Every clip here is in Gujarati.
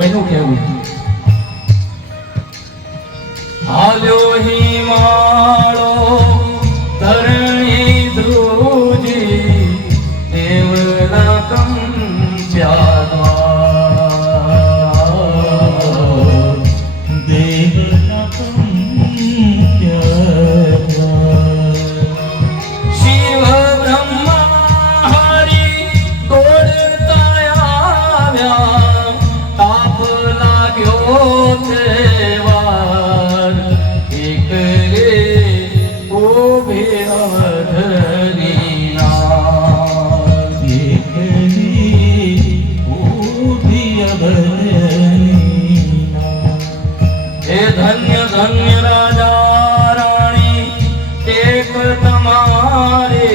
બહેનું કેવું હાલ્યો હિમાળો ધરણી ધ્રુજી દેવના કંપ્યા દેવના કંપ્યા શિવ બ્રહ્મા હરી દોડતા આવ્યા તાપ લાગ્યો તેવાર એકલે ઉભે અવધની નાર એકલી ઉભી અવધની નાર હે ધન્ય ધન્ય રાજા રાણી ટેક તમારે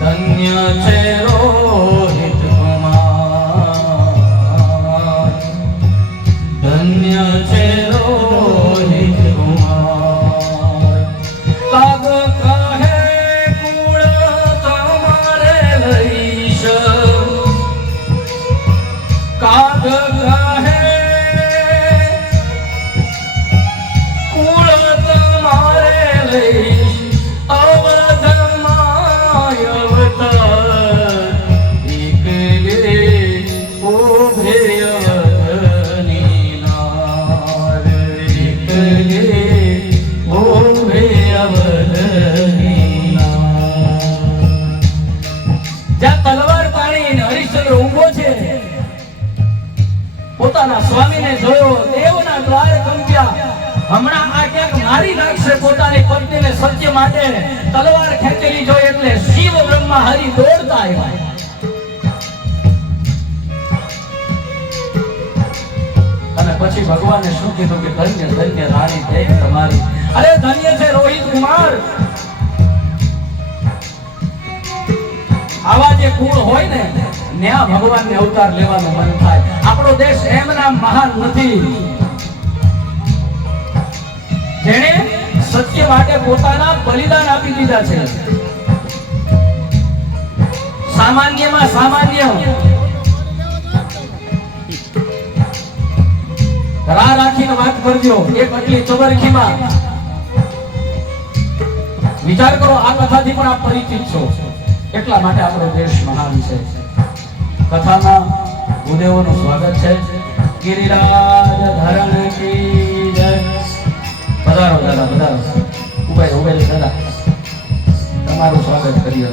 ધન્ય છે રોહિત કુમાર ધન્ય છે રોહિત કુમાર કાગ કહે કુળ તમારે લઈશ કાગ કહે કુળ તમારે લઈશ અવધમાં અવતાર એકલે ઉભે અવધની નાર એકલે ઉભે અવધની નાર જ્યાં તલવાર તાણીને હરિશ્ચંદ્ર ઊભો છે પોતાના સ્વામીને જોયો દેવના દ્વાર કંપ્યા હમણાં આ ક્યાંક મારી નાખશે પોતાની પત્નીને સત્ય માટે તલવાર ખેંચેલી જોઈ એટલે શિવ બ્રહ્મા હરિ દોડતા આવ્યા અને પછી ભગવાને શું કીધું કે ધન્ય ધન્ય રાણી દેખ તમારી અરે ધન્ય છે રોહિત કુમાર આવા જે કુળ હોય ને ત્યાં ભગવાનને અવતાર લેવાનું મન થાય આપણો દેશ એમના મહાન નથી જેણે સત્ય માટે પોતાના બલિદાન આપી દીધા છે સામાન્યમાં સામાન્ય રાહ રાખીને વાત કરજો એક આટલી ચબરખીમાં વિચાર કરો આ કથાથી પણ આપ પરિચિત છો એટલા માટે આપણો દેશ મહાન છે કથામાં ભૂદેવોનું સ્વાગત છે ગિરિરાજ ધરણ કી જય પધારો દાદા પધારો ઉભે દાદા તમારું સ્વાગત કરીએ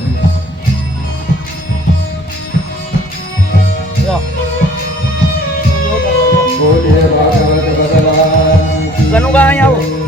કનુબા અહીં આવો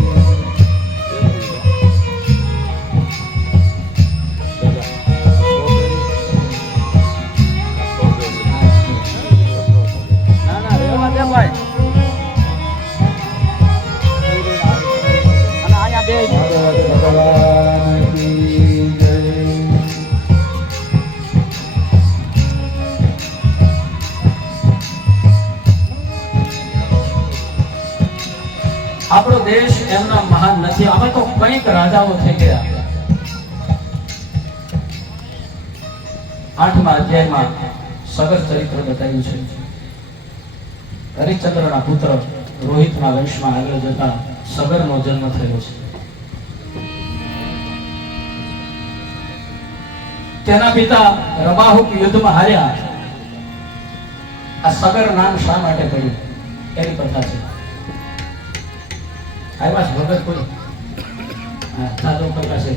આપણો દેશ એમના મહાન નથી આમાં તો કંઈક રાજાઓ થઈ ગયા 8મા અધ્યાયમાં સગર ચરિત્ર બતાવ્યું છે હરિશ્ચંદ્રના પુત્ર રોહિતના વંશમાં આગળ જતા સગરનો જન્મ થયો છે તેના પિતા રબાહુક યુદ્ધમાં હાર્યા આ સગર નામ શા માટે પડ્યું એની કથા છે આવ્યા છે ભગત કોઈ હા સાધુ કથા છે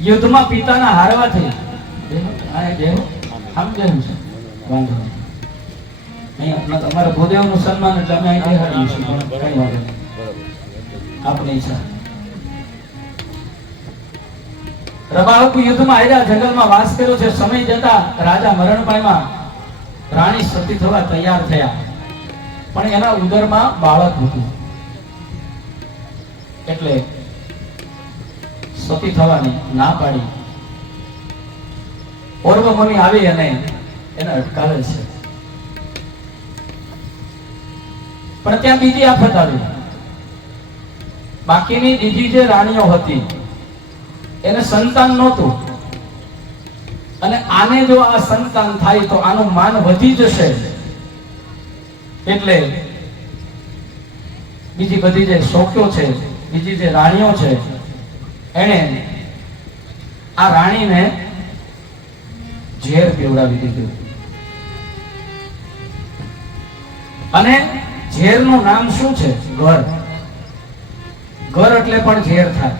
યુદ્ધમાં પિતાના હારવાથી આમ કેમ છે વાંધો નહીં અહીંયા તમારા ભૂદેવનું સન્માન એટલે અમે અહીં દેખાડીએ છીએ કઈ વાંધો નહીં આપની ઈચ્છા રબાહુક યુદ્ધમાં આવ્યા જંગલમાં વાસ કર્યો છે સમય જતા રાજા મરણ પામ્યા રાણી સતી થવા તૈયાર થયા પણ એના ઉદરમાં બાળક હતું એટલે સતી થવાની ના પાડી ઓર્વમુનિ આવી અને એને અટકાવે છે પણ ત્યાં બીજી આફત આવી બાકીની બીજી જે રાણીઓ હતી એને સંતાન નહોતું અને આને જો આ સંતાન થાય તો આનું માન વધી જશે. એટલે બીજી બધી જે શોખ્યો છે, બીજી જે રાણીઓ છે, એણે આ રાણીને ઝેર પીવડાવી દીધું. અને ઝેરનું નામ શું છે? ઘર. ઘર એટલે પણ ઝેર થાય.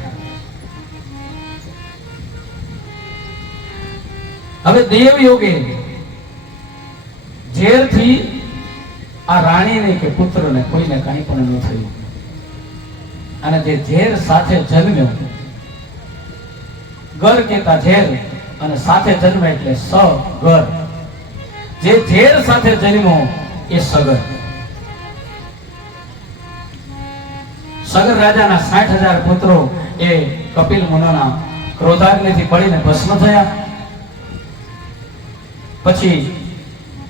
હવે દેવ યોગે ઝેરથી આ રાણીને કે પુત્રને કોઈને કંઈ પણ ન થયું. અને જે ઝેર સાથે જન્મ્યો, ઘર કેતા ઝેર અને સાથે જન્મે એટલે સગર. જે ઝેર સાથે જન્મ્યો એ સગર. સગર રાજાના 60,000 પુત્રો એ કપિલ મુનિના ક્રોધાગ્નિથી બળીને ભસ્મ થયા. પછી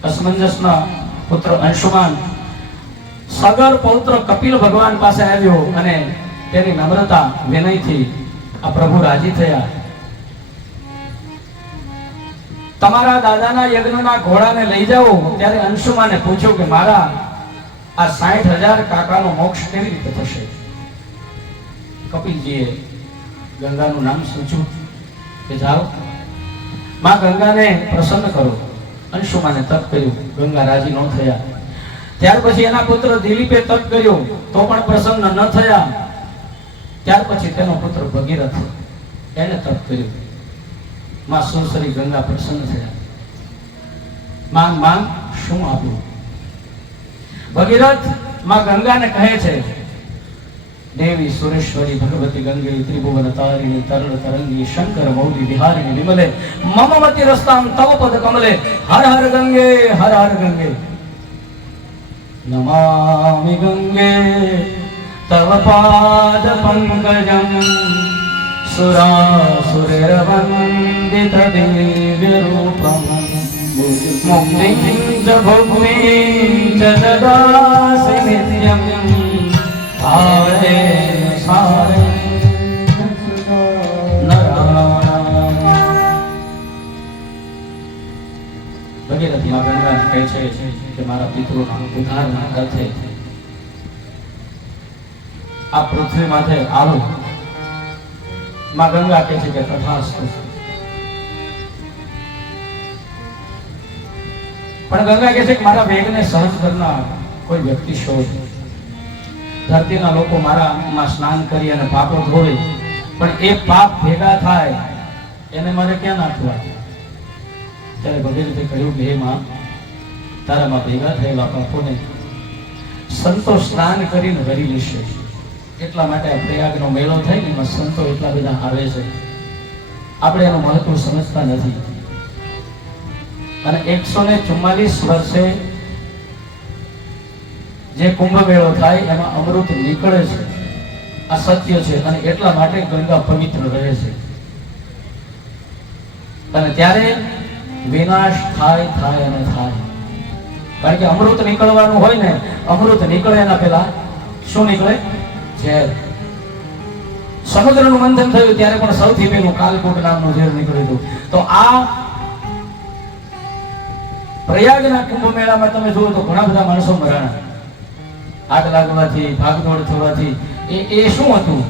અસમંજસના પુત્ર અંશુમાન સગર પૌત્ર કપિલ ભગવાન પાસે આવ્યો અને તેની નમ્રતા વિનયથી આ પ્રભુ રાજી થયા. તમારા દાદાના યજ્ઞના ઘોડાને લઈ જાઓ. ત્યારે અંશુમાને પૂછ્યું કે મારા આ 60,000 કાકાનો મોક્ષ કેવી રીતે થશે? કપિલજીએ ગંગાનું નામ સૂચ્યું કે જાઓ માં ગંગાને પ્રસન્ન કરો. અંશુમાને તપ કર્યું, ગંગા રાજી ન થયા. ત્યાર પછી એના પુત્ર દિલીપે તપ કર્યો તો પણ પ્રસન્ન ન થયા. ત્યાર પછી તેનો પુત્ર ભગીરથ એને તપ કર્યું. માં સુરસરી ગંગા પ્રસન્ન થયા. માંગ માંગ શું આપ્યું? ભગીરથ માં ગંગાને કહે છે, દેવી સુરેશ્વરી ભગવતી ગંગે ત્રિભુવન તારિણી તરળ તરંગી શંકર મૌલી વિહારિણી વિમલે મમ મતિ રસ્તામ તવ પદ કમલે હર હર ગંગે હર હર ગંગે નમામિ ગંગે તવ પાદ પંકજમ સુરાસુરવંદિત દિવ્ય રૂપમ મુક્તિં ચ ભુક્તિં ચ દદાસि નિત્યમ આરે સારે ભગીરથ માં ગંગા કહે છે કે મારા પિતૃના ઉદ્ધારના અર્થે આ પૃથ્વી માથે આવો. માં ગંગા કહે છે કે તથાસ્તુ. પણ ગંગા કહે છે કે મારા વેગને સહન કરનાર કોઈ વ્યક્તિ શોધ. ધરતીના લોકો મારામાં સ્નાન કરી અને પાપો ધોવે, પણ એ પાપ ભેગા થાય એને મારે ક્યાં નાખવા? ત્યારે ભગીરથે કહ્યું કે હે માં, તારામાં ભેગા થયેલા પાપોને સંતો સ્નાન કરીને ભરી લેશે. એટલા માટે આ પ્રયાગનો મેળો થાય ને એમાં સંતો એટલા બધા આવે છે. આપણે એનું મહત્વ સમજતા નથી. અને 144 વર્ષે જે કુંભ મેળો થાય એમાં અમૃત નીકળે છે. આ સત્ય છે. અને એટલા માટે ગંગા પવિત્ર રહે છે. અને ત્યારે વિનાશ થાય અને થાય. કારણ કે અમૃત નીકળવાનું હોય ને, અમૃત નીકળે એના પહેલા શું નીકળે? ઝેર. સમુદ્રનું મંથન થયું ત્યારે પણ સૌથી પહેલું કાલકૂટ નામનું ઝેર નીકળ્યું હતું. તો આ પ્રયાગના કુંભ મેળામાં તમે જુઓ તો ઘણા બધા માણસો મરાણા. આગ લાગવાથી, ભાગદોડ થવાથી. એ શું હતું?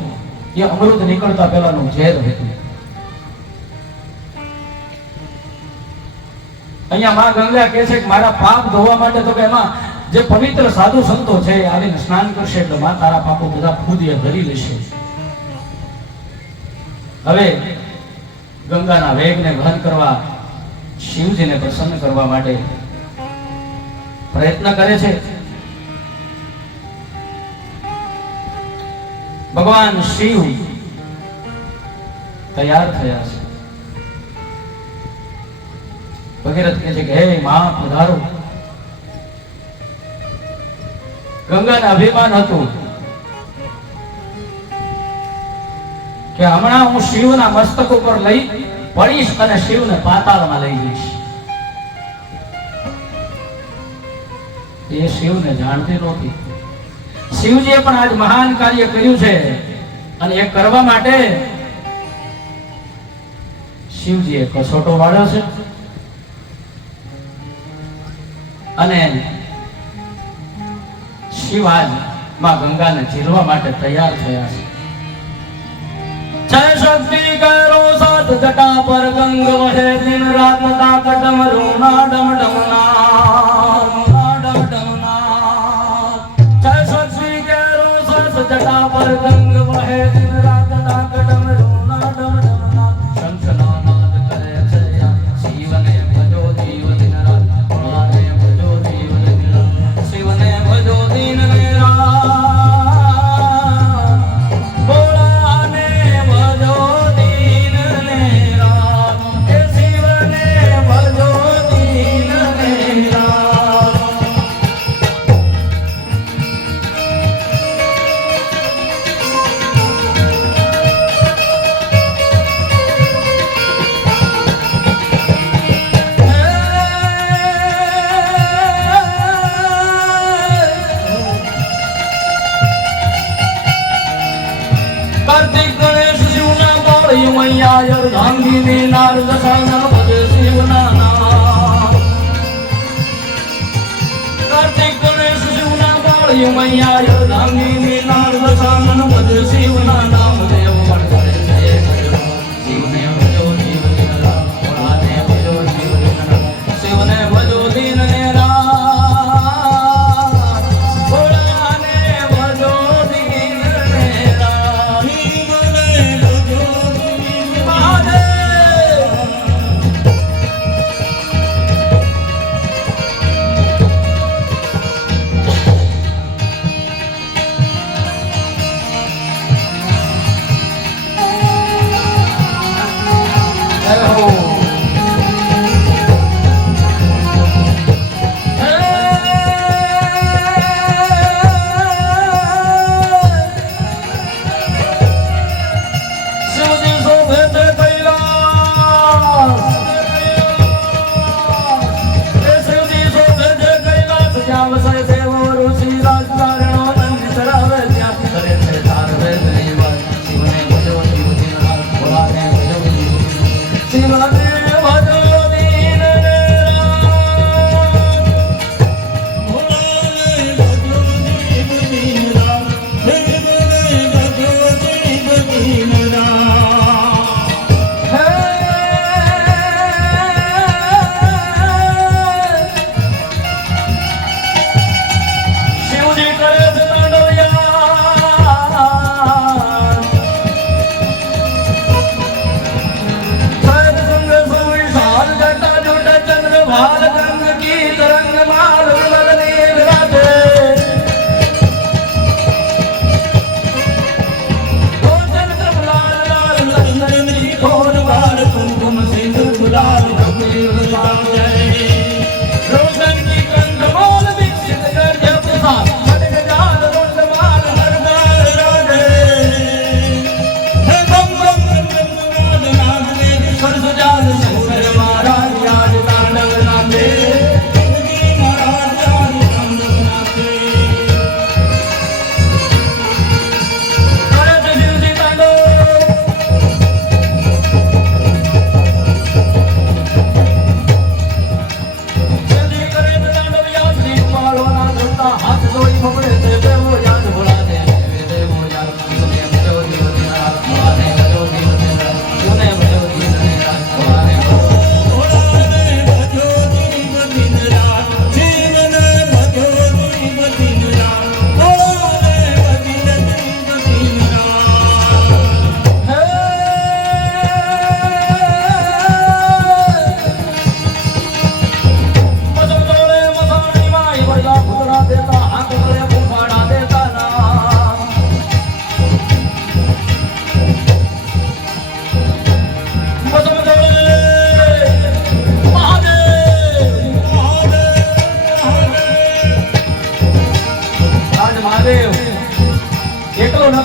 એ અમૃત નીકળતા પહેલાનું ઝેર હતું. અહીંયા માં ગંગા કહે છે કે મારા પાપ ધોવા માટે તો કે એમાં જે પવિત્ર સાધુ સંતો છે આવીને સ્નાન કરશે એટલે માં તારા પાપો બધા ખુદીએ ભરી લેશે. હવે ગંગાના વેગને વહન કરવા, શિવજીને પ્રસન્ન કરવા માટે પ્રયત્ન કરે છે. ભગવાન શિવ તૈયાર થયા છે. ભગીરથ કહે છે કે હે માં પધારો. ગંગાને અભિમાન હતું કે હમણાં હું શિવના મસ્તક ઉપર લઈ પડીશ અને શિવને પાતાળમાં લઈ જઈશ. એ શિવને જાણતી નહોતી. શિવજીએ પણ આજ મહાન કાર્ય કર્યું છે અને એ કરવા માટે શિવજીએ કસોટો વાળ્યો છે અને શિવ આજ માં ગંગાને જીરવા માટે તૈયાર થયા છે. જય શક્તિ કરો સાત જટા પર ગંગ વહે દિન રાત તાક ડમરૂ ના ડમ ડમના. જય શક્તિ કરો સાત જટા પર ગંગ વહે દિન રાત તાક ડમરૂ ના ડમ ડમના. શંખના નાદ કરે છે શિવને ભજો જીવ દિન રાત ભોળાને ભજો જીવ દિન રાત. શિવને ભજો દિન ને રાત ભોળાને ભજો દિન ને રાત. એ શિવને ભજો દિન ને રાત. કાર્તિક ગણેશ શિવના બાળ્યું મૈયા અર્ધાંગીની નાર દશાના ભજે શિવના નામ. કાર્તિક ગણેશ શિવના બાળ્યું મૈયા અર્ધાંગીની નાર દશાના ભજે શિવના નામ. દેવ પણ કરે છે શિવને ભજો જીવ દિન રાત ભોળાને ભજો જીવ દિન રાત. શિવને ભજો દિન ને રાત ભોળાને ભજો દિન ને રાત.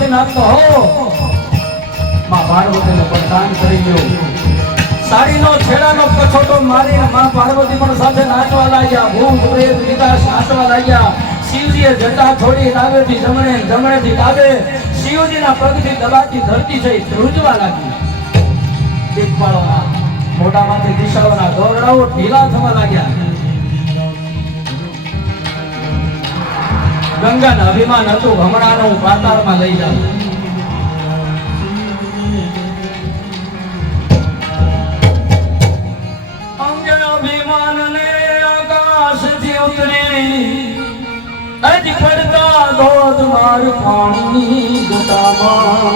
નાખતો હો માં પાર્વતીને પ્રદાન કરી દો. સાડીનો છેડાનો કછોટો મારીને માં પાર્વતી પણ સાથે નાચવા લાગ્યા. ભૂત પ્રેત વિકાસ નાચવા લાગ્યા. શિવજીએ જટા છોડી ડાબેથી જમણે જમણેથી ડાબે શિવજીના પગથી દબાતી ધરતી થઈ ધ્રુજવા લાગી. દીપમાળાના મોઢામાંથી દિશાઓના દોરડાઓ ઢીલા થવા લાગ્યા. ગંગાના અભિમાન હતું હમણાં હું પાતાળમાં લઈ જાઉં. અંગે અભિમાનને આકાશથી ઉતરી અજ પડતા ધોધમાર પાણી જટામાં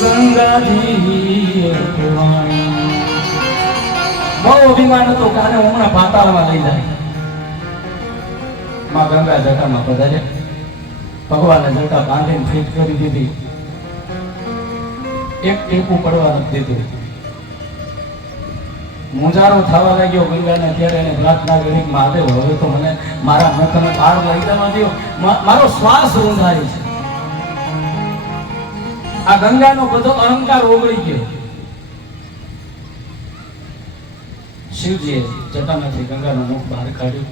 ગંગાજી કહેવાણી. બહુ અભિમાન હતું કે આને હમણાં પાતાળમાં લઈ જાય. માં ગંગા જટામાં પધારે. ભગવાને જટા બાંધીને ફિટ કરી દીધી. એક ટીપું પડવા નથી દીધું. મુંજારો થવા લાગ્યો ગંગાને. ત્યારે એને પ્રાર્થના કરી, મહાદેવ હવે તો મને મારા મુખને બહાર લઈ જવા દો, મારો શ્વાસ રૂંધાય છે. આ ગંગાનો બધો અહંકાર ઓગળી ગયો. શિવજીએ જટામાંથી ગંગાનું મુખ બહાર કાઢ્યું.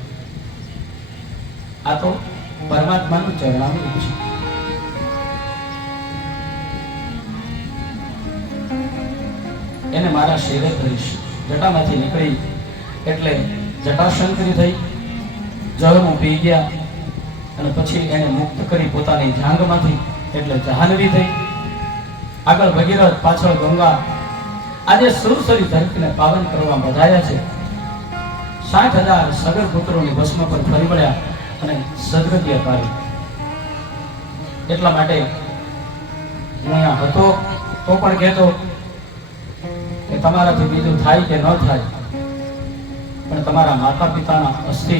આ તો પરમાત્માનું ચરણામૃત છે. એને મારા શિરે ધરીશ. જટામાંથી નીકળી એટલે જટાશંકરી થઈ. જળમાં પી ગયા અને પછી એને મુક્ત કરી પોતાની જાંગમાંથી એટલે જાહ્નવી થઈ. આગળ ભગીરથ, પાછળ ગંગા. આજે સુરસરી ધરતીને પાવન કરવા બધાયા છે. 60,000 સગર પુત્રોની ભસ્મ પર ફરી વળ્યા અને સદગતિ અપાવી. એટલા માટે હું અહીંયા હતો તો પણ કહેતો કે તમારાથી બીજું થાય કે ન થાય, પણ તમારા માતા પિતાના અસ્થિ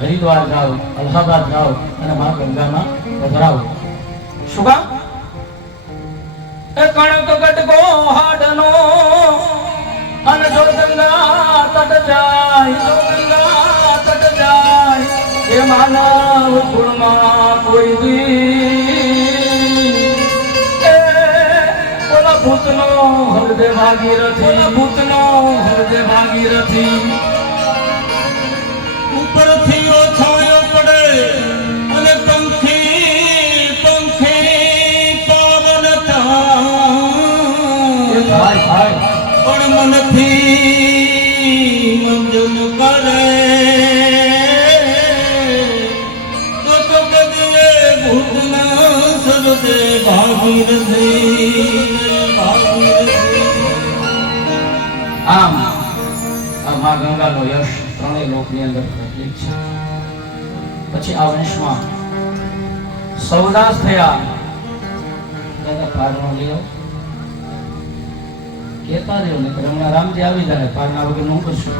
હરિદ્વાર જાઓ, અલ્હાબાદ જાઓ અને મા ગંગામાં પધરાવો. શું કામ? એ કણક કટકો હાડનો અને જો ગંગા તટ જાય, જો ગંગા તટ જાય એ માનવ કુળમાં કોઈ દી એ ઓલા ભૂતનો હૃદય ભાગીરથી, ઓલા ભૂતનો હૃદય ભાગીરથી ઉપરથી ઓછાયો પડે અને પંખી પંખી પાવન થાય પણ મનથી મંજન કરે તો કદીએ ભૂતના સબદે ભાગીરથી. આમ આ મા ગંગાનો યશ ત્રણેય લોકની અંદર પ્રચલિત છે. પછી આ વંશમાં સૌદાસ થયા. દાદા પારનો લ્યો કેતા રહ્યો ને હમણાં રામજી આવી જાય, પારના વગર નું કરશું.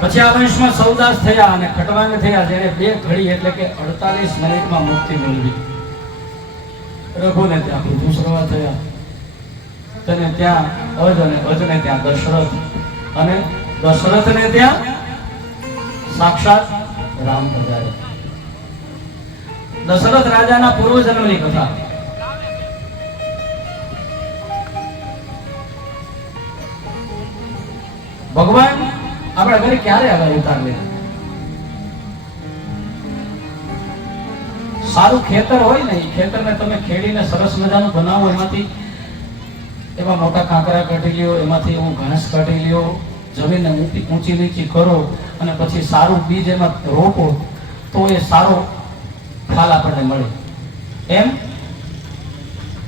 પછી આ વંશમાં સૌદાસ થયા અને ખટવાંગ થયા, જેને 2 ઘડી એટલે કે 48 મિનિટમાં મુક્તિ મેળવી. રઘુને ત્યાં પૃથુશ્રવા થયા, તેને ત્યાં અજ અને અજને ત્યાં દશરથ અને દશરથને ત્યાં સાક્ષાત રામ પધાર્યા. દશરથ રાજાના પૂર્વજન્મની કથા. ભગવાન આપણા ઘરે ક્યારે આવ્યા ઉતાર લેવા? સારું ખેતર હોય ને, એ ખેતરને તમે ખેડીને સરસ મજાનું બનાવો, એમાંથી એવા મોટા કાંકરા કાઢી લ્યો, એમાંથી એવું ઘાસ કાઢી લ્યો, જમીનને ઊંચી નીચી કરો અને પછી સારું બીજ એમાં રોપો તો એ સારો ફાલ આપણને મળે. એમ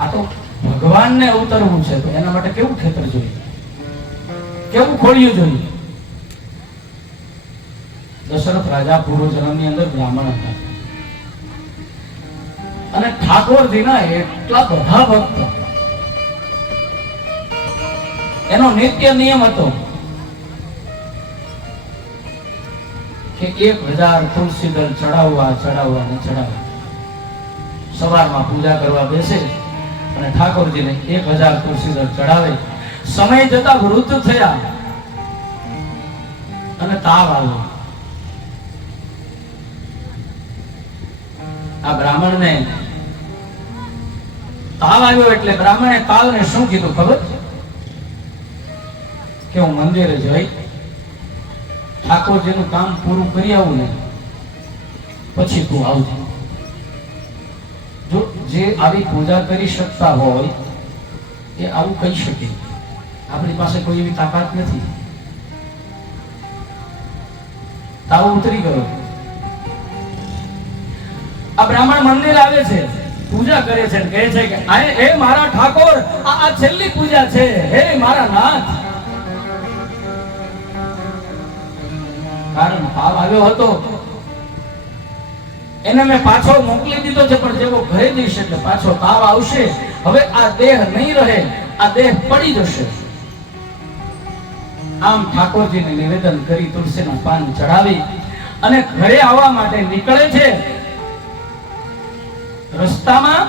આ તો ભગવાનને અવતરવું છે તો એના માટે કેવું ખેતર જોઈએ, કેવું ખોડિયું જોઈએ. દશરથ રાજા પૂર્વજન્મની અંદર બ્રાહ્મણ હતા અને ઠાકોરજીના એટલા બધા ભક્ત. એનો નિત્ય નિયમ હતો કે 1000 તુલસી દળ ચડાવવા. સવારમાં પૂજા કરવા બેસે અને ઠાકોરજીને 1000 તુલસી દળ ચડાવે. સમય જતા વૃદ્ધ થયા અને તાવ આવ્યો. આ બ્રાહ્મણને તાવ આવ્યો એટલે બ્રાહ્મણે તાવને શું કીધું ખબર? કે હું મંદિરે જઈ ઠાકોરજીનું કામ પૂરું કરી આવું ને પછી તું આવજે. જો જે આવી પૂજા કરી શકતા હોય એ આવું કહી શકે. આપણી પાસે કોઈ એવી તાકાત નથી. તાવ ઉતરી ગયો. આ બ્રાહ્મણ મંદિર આવે છે, પૂજા કરે છે, કહે છે કે હે મારા ઠાકોર, આ છેલ્લી પૂજા છે, હે મારા નાથ. કારણ તાવ આવ્યો હતો એને મેં પાછો મોકલી દીધો છે, પણ જેવો ઘરે જઈશ એટલે પાછો તાવ આવશે. હવે આ દેહ નહીં રહે, આ દેહ પડી જશે. આમ ઠાકોરજીને નિવેદન કરી તુલસીનું પાન ચડાવી અને ઘરે આવવા માટે નીકળે છે. રસ્તામાં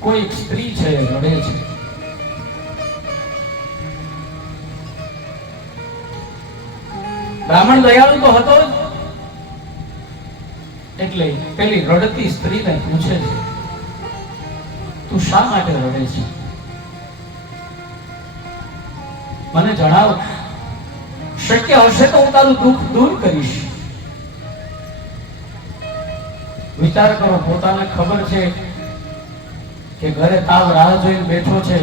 કોઈ એક સ્ત્રી છે, રડે છે. બ્રાહ્મણ દયાળુ તો હતો જ, એટલે પેલી રડતી સ્ત્રીને પૂછે છે, તું શા માટે રડે છે? મને જણાવ, શક્ય હશે તો હું તારું દુઃખ દૂર કરીશ. વિચાર કરો, પોતાને ખબર છે કે ઘરે તાવ રાહ જોઈને બેઠો છે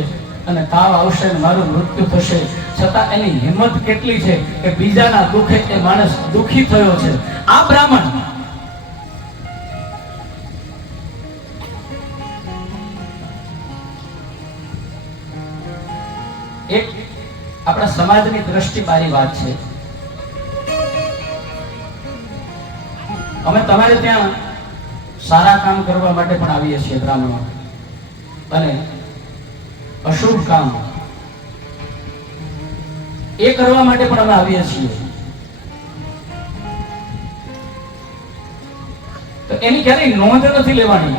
અને તાવ આવશે ને મારું મૃત્યુ થશે, છતાં એની હિંમત કેટલી છે કે બીજાના દુઃખે એ માણસ દુઃખી થયો છે. આ બ્રાહ્મણ એક આપણા સમાજની દ્રષ્ટિ બારી વાત છે. અમે તમારે ત્યાં સારા કામ કરવા માટે પણ આવીએ છીએ બ્રાહ્મણો, અને અશુભ કામ એ કરવા માટે પણ અમે આવીએ છીએ. તો એની ક્યારેય નોંધ નથી લેવાની.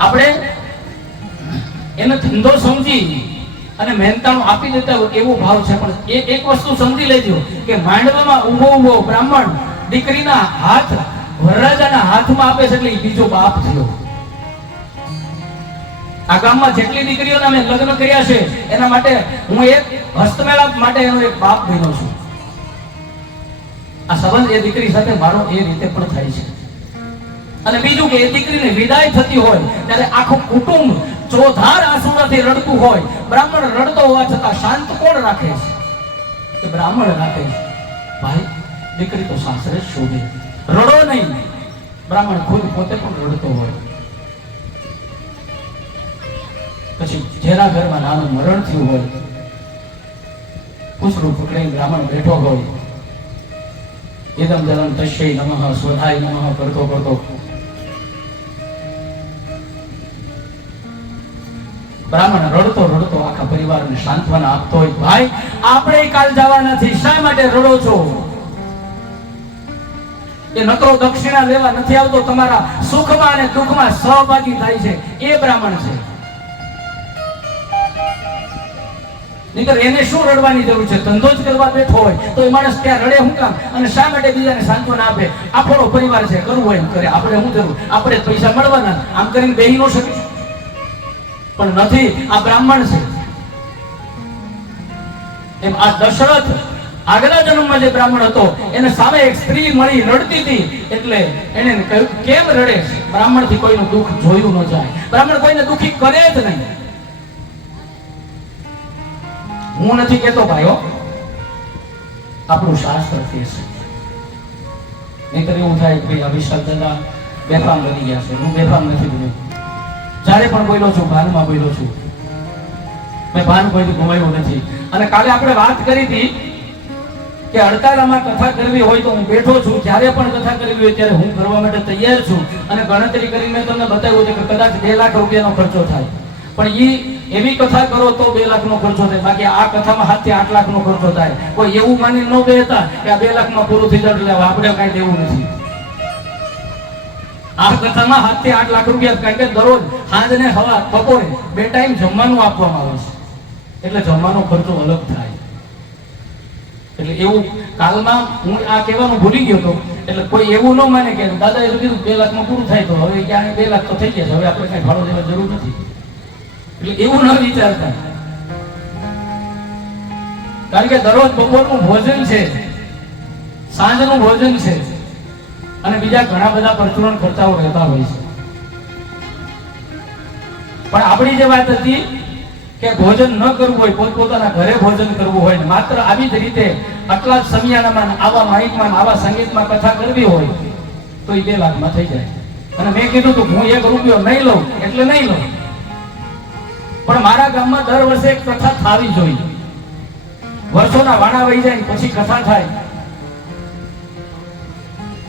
આપણે એને ધંધો સમજી અને મહેનતાણું આપી દેતા હોય એવો ભાવ છે, પણ એક વસ્તુ સમજી લેજો કે માંડવામાં ઊભો બ્રાહ્મણ દીકરીના હાથ વરરાજાના હાથમાં આપે છે એટલે એ બીજો બાપ થયો. આ ગામમાં જેટલી દીકરીઓના મેં લગ્ન કર્યા છે એના માટે હું એક હસ્તમેળાપ માટે એનો એક બાપ બન્યો છું. આ સંબંધ એ દીકરી સાથે મારો એ રીતે પણ થાય છે. અને બીજું કે એ દીકરીને વિદાય થતી હોય ત્યારે આખું કુટુંબ ચોધાર આંસુડાથી રડતું હોય. બ્રાહ્મણ રડતો હોવા છતાં શાંત કોણ રાખે છે? કે બ્રાહ્મણ રાખે છે. ભાઈ, દીકરી તો સાસરે શોભે, રડો નહીં. બ્રાહ્મણ ખુદ પોતે પણ રડતો હોય. પછી જેના ઘરમાં નાનું મરણ થયું હોય, પૂછડું પકડીને બ્રાહ્મણ બેઠો હોય, ઇદમ જલમ તસ્યૈ નમઃ સ્વધાય નમઃ કરતો બ્રાહ્મણ રડતો આખા પરિવારને સાંત્વના આપતો હોય. ભાઈ, આપણે કાલ જવાના નથી, શા માટે રડો છો? એ નકરો દક્ષિણા લેવા નથી આવતો, તમારા સુખમાં અને દુઃખમાં સહભાગી થાય છે, એ બ્રાહ્મણ છે. નહીંતર એને શું રડવાની જરૂર છે? ધંધો જ કરવા બેઠો હોય તો એ માણસ ત્યાં રડે શું કામ? અને શા માટે બીજાને સાંત્વના આપે? આપણો પરિવાર છે, કરવું હોય એમ કરે, આપણે શું જરૂર? આપણે પૈસા મળવાના, આમ કરીને બેહી ન શકે. પણ નથી, આ બ્રાહ્મણ છે. એમ આ દશરથ આગલા જન્મમાં જે બ્રાહ્મણ હતો એને સામે એક સ્ત્રી મળી રડતી હતી, એટલે એને કહ્યું કેમ રડે? બ્રાહ્મણ થી કોઈનું દુઃખ જોયું ન જાય. બ્રાહ્મણ કોઈને દુઃખી કરે જ નહીં. હું નથી કેતો ભાઈઓ, આપણું શાસ્ત્ર કહે છે. નહીતર એવું થાય કે ભાઈ અભિષેક દાદા બેફામ બની ગયા છે. હું બેફામ નથી બન્યો. જ્યારે પણ બોલ્યો છું ભાનમાં બોલ્યો છું, મેં ભાન કોઈથી ગુમાવ્યું નથી. અને કાલે આપણે વાત કરી હતી કે અડતાલામાં કથા કરવી હોય તો હું બેઠો છું. જ્યારે પણ કથા કરવી હોય ત્યારે હું કરવા માટે તૈયાર છું. અને ગણતરી કરીને મેં તમને બતાવ્યું છે કે કદાચ 2 લાખ રૂપિયાનો ખર્ચો થાય, પણ એવી કથા કરો તો 2 લાખનો ખર્ચો થાય. બાકી આ કથામાં 7 થી 8 લાખનો ખર્ચો થાય. કોઈ એવું માની ન બેહતા કે આ 2 લાખમાં પૂરું થઈ જાય એટલે આપણે કાંઈ દેવું નથી. આ કથામાં 7 થી 8 લાખ રૂપિયા, કારણ કે દરરોજ સાંજ ને સવાર બપોરે 2 ટાઈમ જમવાનું આપવામાં આવે છે, એટલે જમવાનો ખર્ચો અલગ થાય. એટલે એવું કાલમાં હું આ કહેવાનું ભૂલી ગયો હતો. એટલે કોઈ એવું ન માને કે દાદાએ કીધું 2 લાખમાં પૂરું થાય તો હવે ક્યાં 2 લાખ તો થઈ ગયા છે, હવે આપણે કઈ ભાડો દેવા જરૂર નથી. એટલે એવું ન વિચારતા, કારણ કે દરરોજ બપોરનું ભોજન છે, સાંજનું ભોજન છે, અને બીજા ઘણા બધા પરચુરણ ખર્ચાઓ રહેતા હોય છે. પણ આપણી જે વાત હતી કે ભોજન ન કરવું હોય, પોતપોતાના ઘરે ભોજન કરવું હોય, માત્ર આવી જ રીતે આટલા જ સમિયાણામાં આવા માઇકમાં આવા સંગીતમાં કથા કરવી હોય તો એ 2 લાખમાં થઈ જાય. અને મેં કીધું તો હું 1 રૂપિયો નહીં લઉં એટલે નહીં લઉં, પણ મારા ગામમાં દર વર્ષે એક કથા થવી જોઈએ. વર્ષોના વાણા વહી જાય પછી કથા થાય.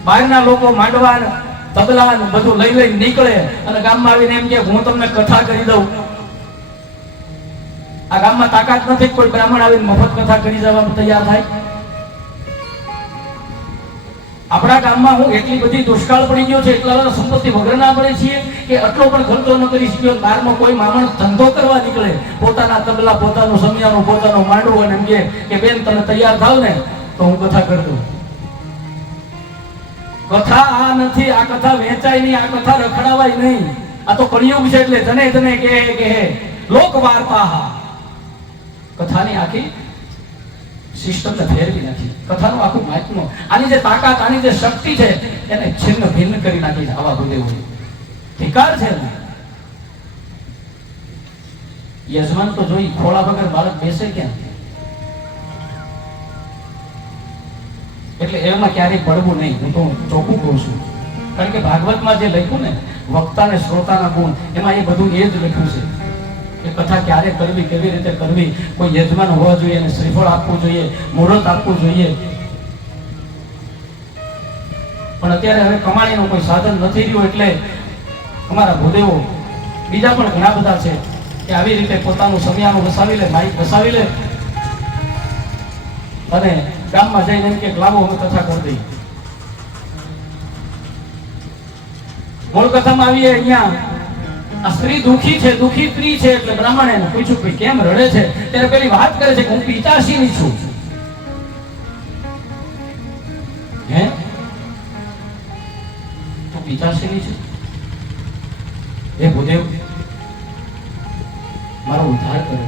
બહારના લોકો માંડવા તબલા બધું લઈ લઈને નીકળે અને ગામમાં આવીને એમ કે હું તમને કથા કરી દઉં. આ ગામમાં તાકાત નથી કોઈ બ્રાહ્મણ આવીને મફત કથા કરી જવા તૈયાર થાય. આપણા ગામમાં હું એટલી બધી દુષ્કાળ પડી ગયો છે, એટલા બધા સંપત્તિ વગરના પડે છીએ કે આટલો પણ ખર્ચો ન કરી શક્યો. બહારમાં કોઈ મામણ ધંધો કરવા નીકળે, પોતાના તબલા, પોતાનું સમિયાનું, પોતાનું માંડવું, અને એમ કે બેન તમે તૈયાર થાવ ને તો હું કથા કરી દઉં. કથા આ નથી, આ કથા વેચાય નહીં, આ કથા રખડાવાય નહીં. આ તો કળિયુગ છે એટલે જને જને કે લોક વાર્તા. કથાની આખી સિસ્ટમને ફેરવી નાખી, કથાનું આખું મહાત્મ્ય, આની જે તાકાત, આની જે શક્તિ છે એને છિન્ન ભિન્ન કરી નાખી છે. આવા ભૂદેવો ધિકાર છે ને. યજમાન તો જોઈ ખોળા વગર બાળક બેસે ક્યાં? એટલે એમાં ક્યારેય પડવું નહીં, હું તો ચોખ્ખું કહું છું. કારણ કે ભાગવતમાં જે લખ્યું ને વક્તા ને શ્રોતાના ગુણ, એમાં એ બધું એ જ લખ્યું છે કે કથા ક્યારે કરવી, કેવી રીતે કરવી, કોઈ યજમાન હોવા જોઈએ, અને શ્રીફળ આપવું જોઈએ, મુહૂર્ત આપવું જોઈએ. પણ અત્યારે હવે કમાણીનું કોઈ સાધન નથી રહ્યું એટલે અમારા ભૂદેવો બીજા પણ ઘણા બધા છે કે આવી રીતે પોતાનું સમિયાનું વસાવી લે, માઇક વસાવી લે અને ગામમાં જઈને એમ કે લાવો અમે કથા કરી દઈએ. મૂળ કથામાં આવીએ અહીંયા આ સ્ત્રી દુખી છે, દુખી સ્ત્રી છે એટલે બ્રાહ્મણે પૂછ્યું કે કેમ રડે છે? ત્યારે પેલી વાત કરે છે કે હું પિતાશ્રીની છું. હે, તું પિતાશ્રીની છે? હે ભૂદેવ, મારો ઉદ્ધાર કરે.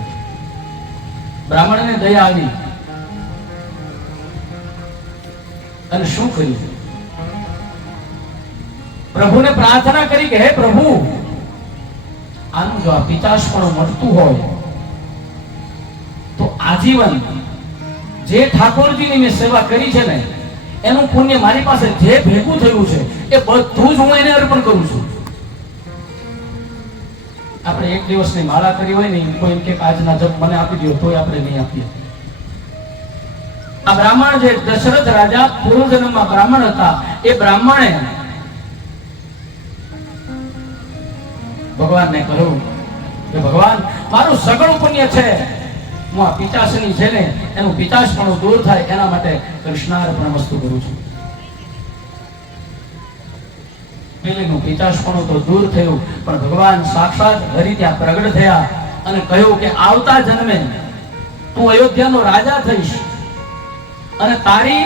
બ્રાહ્મણને દયા આવી અને શું કર્યું? પ્રભુને પ્રાર્થના કરી કે હે પ્રભુ, આનું જો આ પિતાશપણું મળતું હોય તો આજીવન જે ઠાકોરજીની મેં સેવા કરી છે ને એનું પુણ્ય મારી પાસે જે ભેગું થયું છે એ બધું જ હું એને અર્પણ કરું છું. આપણે 1 દિવસની માળા કરી હોય ને, કોઈ એમ કે આજના જપ મને આપી દો, તોય આપણે નહીં આપીએ. આ બ્રાહ્મણ જે દશરથ રાજા પૂર્વજન્મમાં બ્રાહ્મણ હતા, એ બ્રાહ્મણે ભગવાનને કહ્યું કે ભગવાન, મારું સગળું પુણ્ય છે, હું આ પિતાશ્રી છે ને એનું પિતાશપણું દૂર થાય એના માટે કૃષ્ણાર્પણમસ્તુ કરું છું. પેલીનું પિતાશપણું તો દૂર થયું, પણ ભગવાન સાક્ષાત હરિ ત્યાં પ્રગટ થયા અને કહ્યું કે આવતા જન્મે તું અયોધ્યાનો રાજા થઈશ અને તારી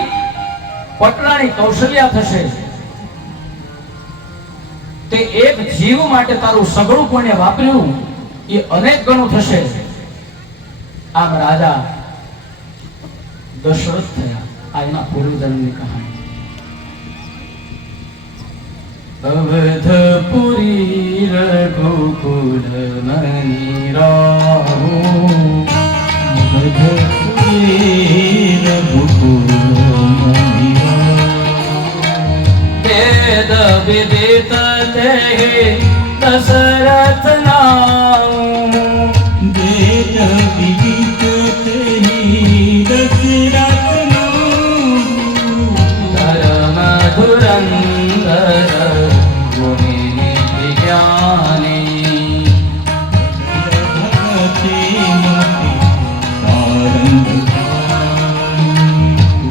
પટરાણી કૌશલ્યા થશે. તે એક જીવ માટે તારું સગળું પુણ્ય વાપર્યું એ અનેક ગણું થશે. આમ રાજા દશરથ થયા. આ એના પૂર્વજન્મની કહાની. અવધપુરી રઘુકુલ મની રાહુ, અવધપુરી રઘુકુલ મની રાહુ, વેદ વિદિત તે દશરથ નામ, વેદ વિદિત તે દશરથ નામ, ધર્મ ધુરંધર ગુણી વિજ્ઞાની,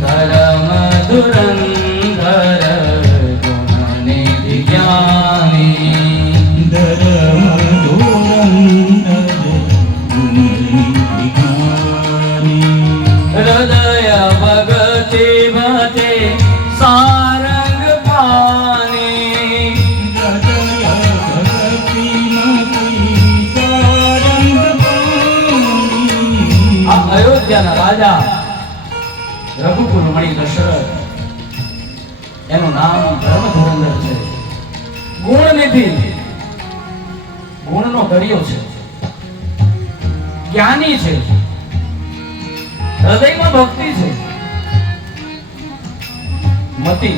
ધર્મ ધુરંધર ગુણી વિજ્ઞાની, ધર્મ ધુરંધર ગુણી વિજ્ઞાની, હૃદય ભગતિ ભતે સારંગ પાની, હૃદય ભગતિ મતી સારંગ પાની. આ અયોધ્યાના રાજા રઘુકુલ મણી દશરથ, એનું નામ ધર્મ ધુરંધર છે. ગુણનિધિ, ગુણનો દરિયો છે, જ્ઞાની છે, હૃદયમાં ભક્તિ છે. મતિ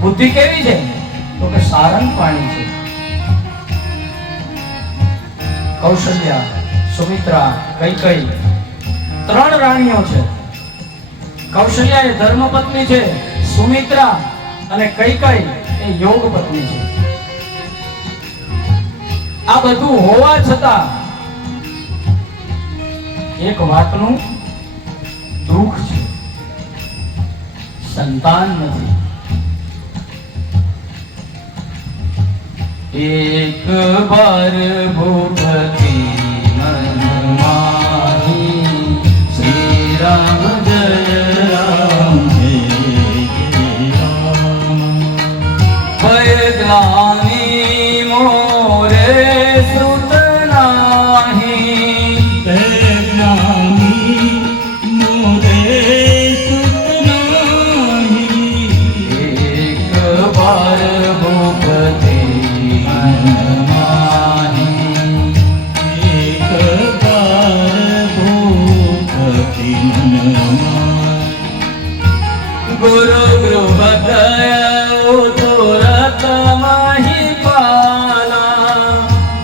બુદ્ધિ કેવી છે? તો કે સારંગ પાણી છે. કૌશલ્યા, સુમિત્રા, કૈકેયી ત્રણ રાણીઓ છે. કૌશલ્યા એ ધર્મપત્ની છે, સુમિત્રા અને કૈકેયી એ યોગ પત્ની છે. આ બધું હોવા છતાં એક વાતનું દુઃખ છે, સંતાન નથી. એક બાર ભૂપતિ મન માહી, શ્રી રામ જય રામ ભયગ્લાની મોરે સુત નાહી, ભયગ્લાની મોરે સુત નાહી. એક બાર ભૂપતિ મન માહી, એક બાર ભૂપતિ મન માહી. ગુરુ ગૃહ ગયો તુરત માહી પાલા,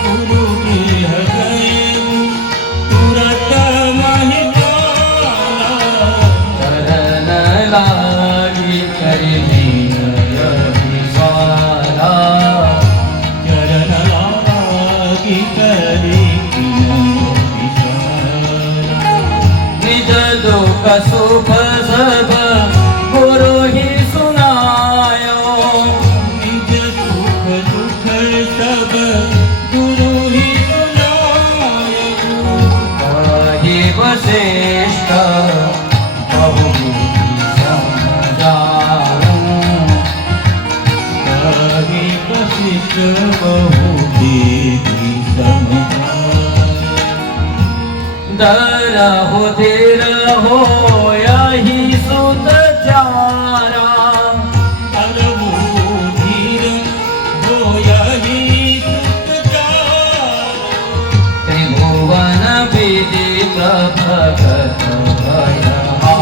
ગુરુ ગૃહ ગયું તુરત મહિપાલા. ચરણ લાગી કરી વિશાલા, ચરણ લાગી કરી વિશાલા. નિજ દુઃખ સુખ સબ ગુરુ હિ સુનાયો, નિજ સુખ દુઃખ સબ ગુરુ હિ સુનાયો. કહી વશિષ્ઠ બહુ બુદ્ધિ સમજાવું, કહી વશિષ્ઠ બહુ વિધિ સમજાય. ધરહો ધીરહો યહી સુત ચારા, અરવું ધીર હોયહી સુતચારા. ત્રિભુવન વિદિત ભગત ભયહારી,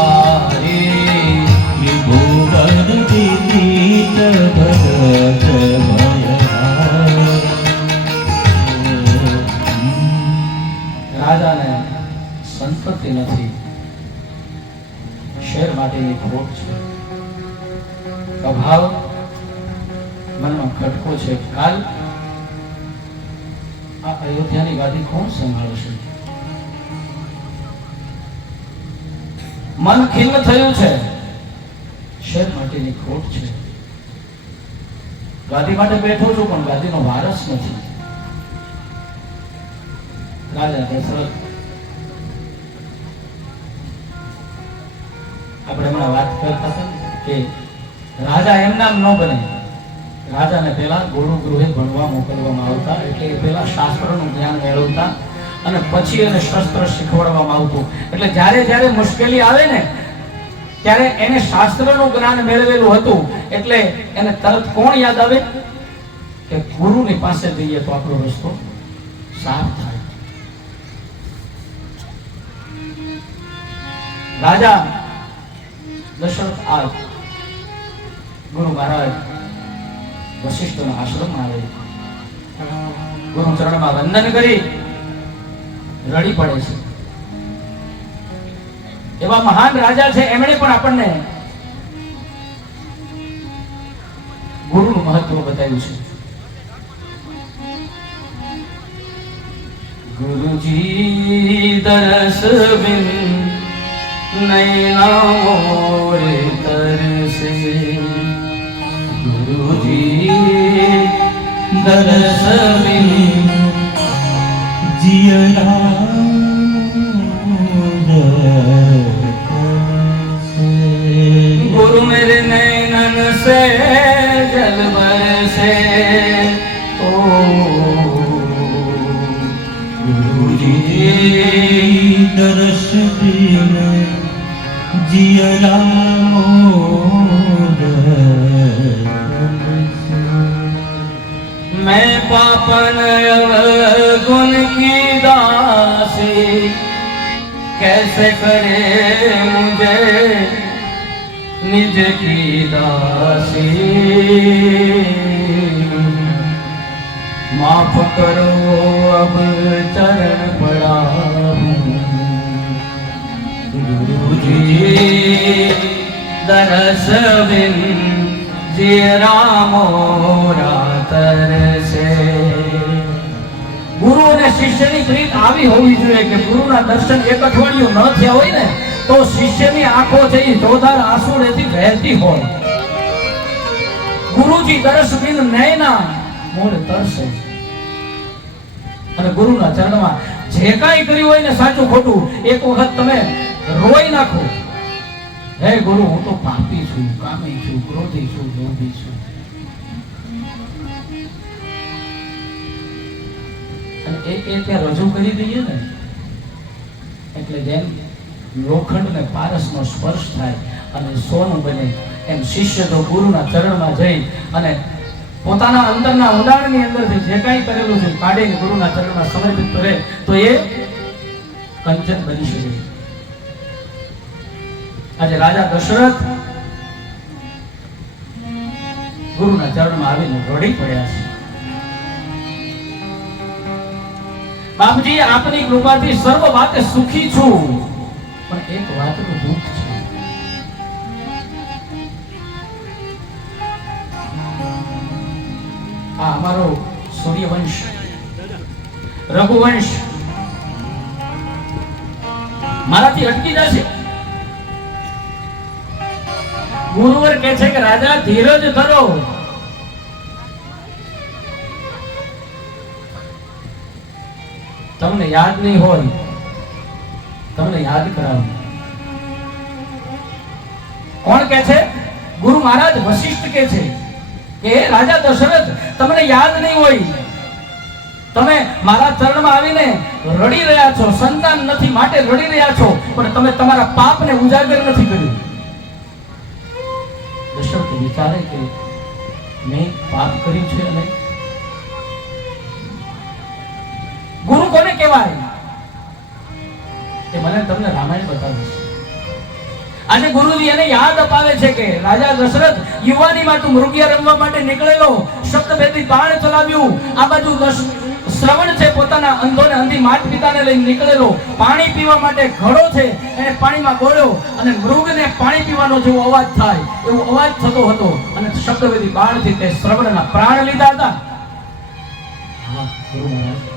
ત્રિભુવન વિદિત ભગત ભયહારી. રાજાને સંપત્તિ નથી, શેર માટેની ખોટ છે, અભાવ મનમાં ખટકો છે. કાલ આ અયોધ્યાની ગાદી કોણ સંભાળશે? મન ખિન્ન થયું છે, શેર માટેની ખોટ છે. ગાદી માટે બેઠો છું પણ ગાદીનો વારસ નથી. રાજા દશરથ, આપણે હમણાં વાત કરતા હતા કે રાજા એમ નામ ન બને. રાજાને પહેલા ગુરુ ગૃહે ભણવા મોકલવામાં આવતા, એટલે એ પહેલા શાસ્ત્રનું જ્ઞાન મેળવતા અને પછી એને શસ્ત્ર શીખવાડવામાં આવતું. એટલે જ્યારે જ્યારે મુશ્કેલી આવે ને ત્યારે એને શાસ્ત્રનું જ્ઞાન મેળવેલું હતું, એટલે એને તરત કોણ યાદ આવે કે ગુરુની પાસે જઈએ તો આપણો રસ્તો સાફ થાય. રાજા દશરથ આ ગુરુ મહારાજ વશિષ્ઠના આશ્રમમાં આવે, ગુરુ ચરણમાં વંદન કરી રડી પડે છે. એવા મહાન રાજા છે, એમણે પણ આપણને ગુરુનું મહત્વ બતાવ્યું છે. ગુરુજી દરસ બિન નૈના મોરે તરસે, ગુરુજી દરસ બિન જીયરા गुरु मेरे नैनन से जल बरसे, ओ ગુરુજી દર્શ બિન જીયરા મોર मैं पापन अवगुण की दासी, कैसे करे मुझे निज की दासी। माफ करो अब चरण पड़ा गुरुजी, दरस बिन जियरा मोरा तरसे। ગુરુ અને શિષ્યની પ્રીત આવી હોવી જોઈએ કે ગુરુના દર્શન એક અઠવાડિયું ન થયા હોય ને તો શિષ્યની આંખો છે એ જોરદાર આંસુડેથી વહેતી હોય. ગુરુજી દરસ બિન નયના મોર તરસે. અને ગુરુના ચરણમાં જે કાંઈ કર્યું હોય ને સાચું ખોટું એક વખત તમે રોઈ નાખો. હે ગુરુ, હું તો પાપી છું, કામી છું, ક્રોધી છું, લોભી છું. એ ત્યાં રજૂ કરી દઈએ ને એટલે જેમ લોખંડ ને પારસનો સ્પર્શ થાય અને સોનું બને, એમ શિષ્ય તો ગુરુના ચરણમાં જઈ અને પોતાના અંતરના ઊંડાણની અંદરથી જે કાંઈ કરેલું છે કાઢીને ગુરુના ચરણમાં સમર્પિત કરે તો એ કંચન બની શકે. આજે રાજા દશરથ ગુરુના ચરણમાં આવીને રડી પડ્યા છે. બાપજી, આપની કૃપાથી સર્વ વાતે સુખી છું, પણ એક વાતનું દુઃખ છે. આ અમારો સૂર્યવંશ, રઘુવંશ મારાથી અટકી જશે. ગુરુવર કહે છે કે રાજા ધીરજ ધરો. તમને યાદ નહીં હોય, તમને યાદ કરાવો. કોણ કહે છે? ગુરુ મહારાજ વશિષ્ઠ કહે છે કે રાજા દશરથ, તમને યાદ નહીં હોય, તમે મારા ચરણમાં આવીને રડી રહ્યા છો, સંતાન નથી માટે રડી રહ્યા છો, પણ તમે તમારા પાપને ઉજાગર નથી કર્યું. દશરથ વિચારે કે મેં પાપ કર્યું છે અને ગુરુ કોને કહેવાય એ મને તમને રામાયણ બતાવીશ. આજે ગુરુજી એને યાદ અપાવે છે કે રાજા દશરથ, યુવાનીમાં તું મૃગિયા રમવા માટે નીકળેલો, શબ્દભેદી બાણ ચલાવ્યું, આ બાજુ શ્રવણ છે પોતાના અંધોને અંધી માત પિતાને લઈને નીકળેલો, પાણી પીવા માટે ઘડો છે એને પાણીમાં બોળ્યો અને મૃગને પાણી પીવાનો જેવો અવાજ થાય એવો અવાજ થતો હતો અને શબ્દભેદી બાણથી તે શ્રવણના પ્રાણ લીધા હતા. હા, ગુરુ મહારાજ.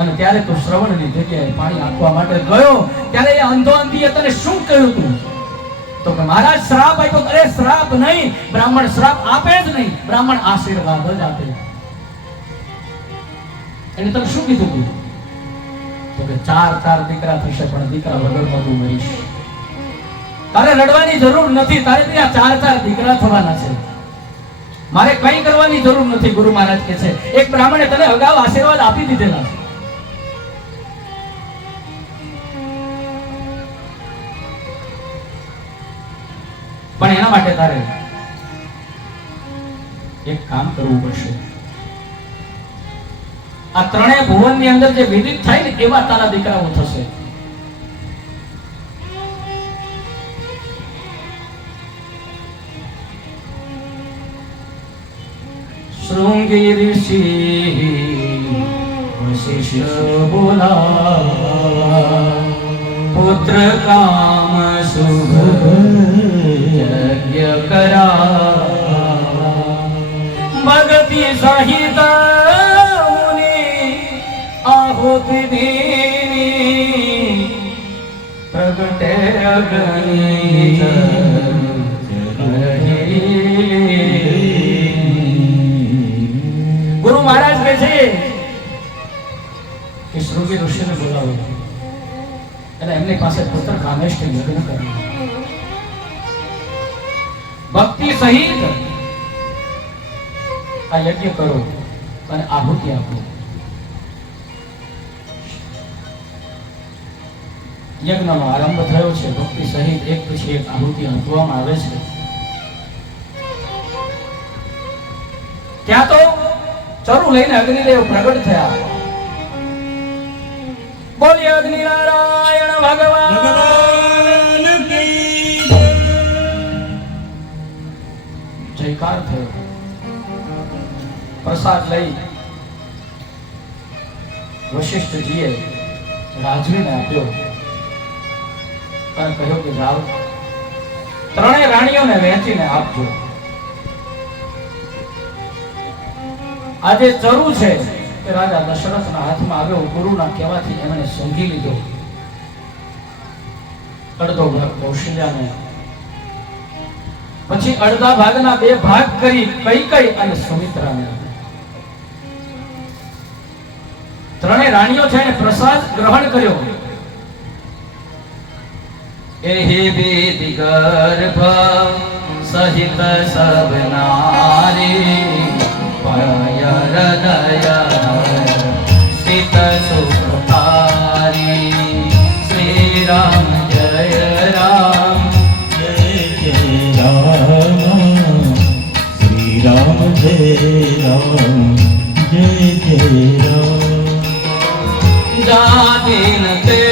અને ત્યારે તું શ્રવણની જગ્યાએ પાણી આપવા માટે ગયો ત્યારે એ અંધો અંધીએ તને શું કહ્યું તું? તો કે મહારાજ શ્રાપ આપ્યો. અરે શ્રાપ નહીં, બ્રાહ્મણ શ્રાપ આપે જ નહીં, બ્રાહ્મણ આશીર્વાદ જ આપે. એને તમે શું કીધું તું? તો કે ચાર દીકરા થશે પણ દીકરા વગર તું મરીશ. તારે રડવાની જરૂર નથી, તારે ત્યાં ચાર દીકરા થવાના છે, મારે કઈ કરવાની જરૂર નથી. ગુરુ મહારાજ કહે છે એક બ્રાહ્મણે તને અગાઉ આશીર્વાદ આપી દીધેલા છે. પણ એના માટે તારે એક કામ કરવું પડશે. આ ત્રણેય ભુવનની અંદર જે વિદિત થાય ને એવા તારા દીકરાઓ થશે. શૃંગી ઋષિ વશિષ્ઠ બોલા, પુત્ર કામ શુભ યજ્ઞ કરા, ભગતિ સહિત આહુતિ દેની, પ્રગટે અગ્નિ ગુરુ મહારાજ કહે છે કે શૃંગી ઋષિને બોલાવો અને એમની પાસે પુત્ર કામેષ્ઠ યજ્ઞ કરો, ભક્તિ સહિત આ યજ્ઞ કરો અને આહુતિ આપો. યજ્ઞનો આરંભ થયો છે. ભક્તિ સહિત એક પછી એક આહુતિ આપવામાં આવે છે. ત્યાં તો ચરુ લઈને અગ્નિદેવ પ્રગટ થયા. બોલીએ અગ્નિ નારાયણ ભગવાન જયકાર થયો. પ્રસાદ લઈ વશિષ્ઠજીએ રાજવીને આપ્યો અને કહ્યું કે જાઓ ત્રણેય રાણીઓને વહેંચીને આપજો. આજે ચરુ છે કે રાજા દશરથના હાથમાં આવ્યો. ગુરુના કહેવાથી એમણે સમજી લીધો. અડધો ભાગ કૌશલ્યાને, પછી અડધા ભાગના બે ભાગ કરી કૈકેયી અને સુમિત્રાને. ત્રણેય રાણીઓ છે એને પ્રસાદ ગ્રહણ કર્યો. એહી વેદી ગર્ભ સહિત સબ નારી પાય હૃદય સ્થિત સુખકારી શ્રી રામ જય રામ જય જય રામ શ્રી રામ જય રામ જય જય રામ. જાતિન તે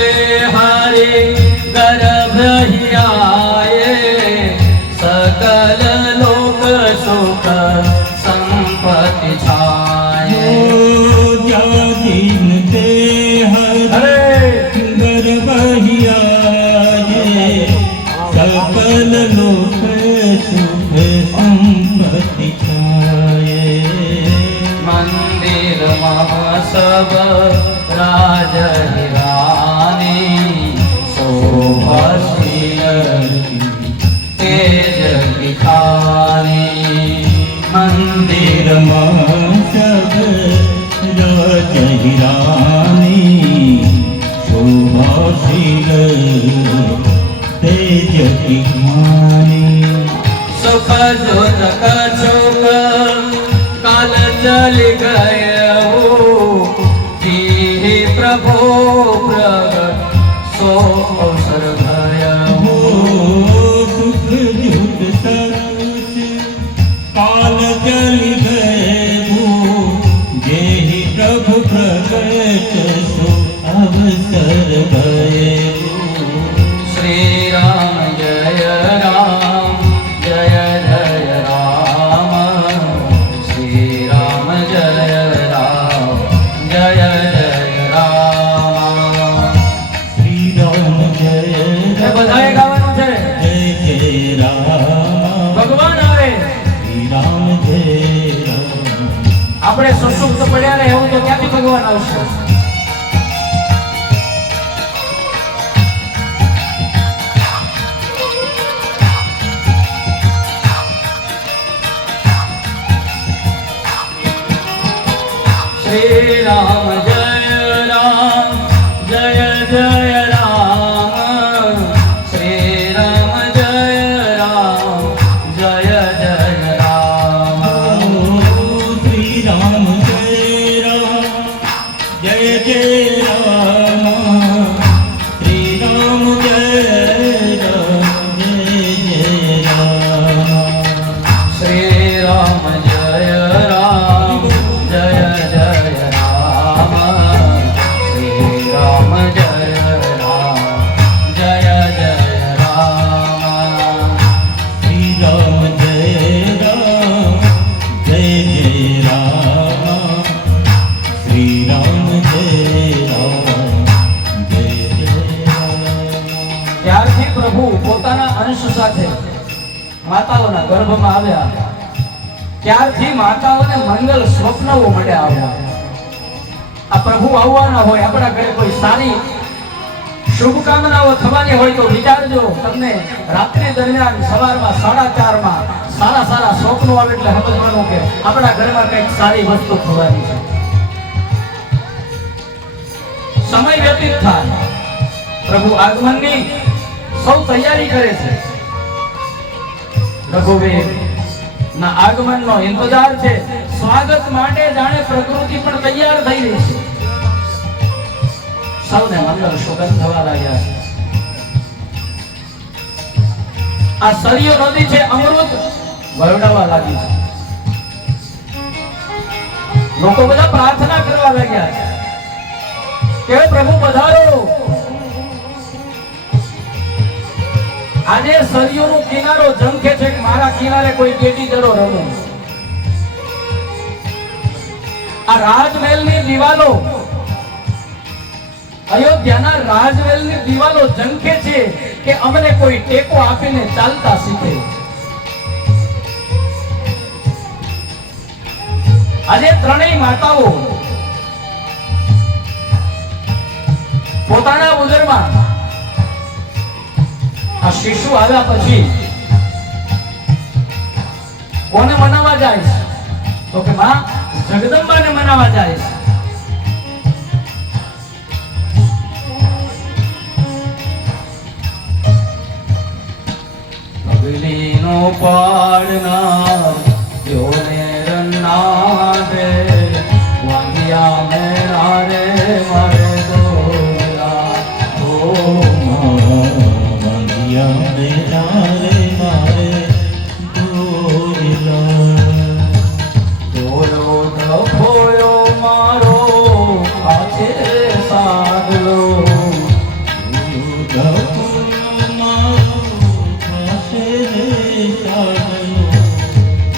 હરે ગર્ભ ही आए सकल लोक सुख संपत्ति छाए. जातिन ते हरे गर्भ ही आए सकल लोक सुख संपत्ति छाए. मंदिर महा सब राज रानी शोभा तेज दिखानी. मंदिर મંદિરમાં સબ રાજહિરાની શોભાશીલ તેજ વિમાની. सुख जोत कछुक काल चल गयो जी प्रभु प्रगट सो अवसर भयो. સુખ જુત સરસ કાલ ચલી ગયું જેહી પ્રભુ પ્રગટ સો અવસર ગયું. श्री राम जय राम जय जय राम श्री राम जय राम जय जय राम. શ્રી રામ જય એ બધાએ ગાવાનું છે. જય જય રામ ભગવાન આવે શ્રી રામ જય રામ. આપણે સુસુપ્ત પડ્યા રહે એવું તો ક્યાંથી ભગવાન આવશે? श्री राम जय राम जय जय राम श्री राम जय राम जय जय राम. શ્રી રામ જય રામ જય જય રામ શ્રી રામ જય રામ જય જય રામ. श्री राम जय राम जय जय राम श्री राम जय राम जय जय राम. શ્રી રામ જય રામ જય જય રામ શ્રી રામ જય રામ જય જય રામ. ત્યારથી પ્રભુ પોતાના અંશ સાથે માતાઓના ગર્ભમાં આવ્યા. ત્યારથી માતાઓને મંગલ સ્વપ્નો મળ્યા આવ્યા. આ પ્રભુ આવવાના હોય, આપણા ઘરે કોઈ સારી શુભકામનાઓ થવાની હોય તો વિચારજો. તમને રાત્રિ દરમિયાન સવારમાં 4:30 સારા સારા સ્વપ્નો આવે એટલે સમજવાનું કે આપણા ઘરમાં કંઈક સારી વસ્તુ થવાની છે. સમય વ્યતીત થાય, પ્રભુ આગમનની સૌ તૈયારી કરે છે. રઘુવીર ના આગમનનો ઇંતજાર છે. સ્વાગત માટે જાણે પ્રકૃતિ પણ તૈયાર થઈ રહી છે. સૌને મંગળ સુગંધ થવા લાગ્યા છે. આ સરયુ નદી છે, અમૃત વરડાવા લાગી છે. લોકો બધા પ્રાર્થના કરવા લાગ્યા કે પ્રભુ પધારો. આજે સરયુનો કિનારો ઝંખે છે કે મારા કિનારે કોઈ ગેડી દરો રમે. આ રાજમહેલની દિવાલો, અયોધ્યાના રાજમહેલની દિવાલો ઝંખે છે કે અમને કોઈ ટેકો આપીને ચાલતા શીખે. આજે ત્રણેય માતાઓ પોતાના ઉદરમાં આ શિશુ આવ્યા પછી કોને મનાવવા જાય છે? તો કે માં જગદંબાને મનાવવા જાય છે. અગલીનો પાડનાર યોને રન્નારે વાંગિયા મેરા રે મારે દોલા ઓ વાંધિયા મેરા રે મારે દોલા. દોલો ડફોયો મારો પાછે સાગલો.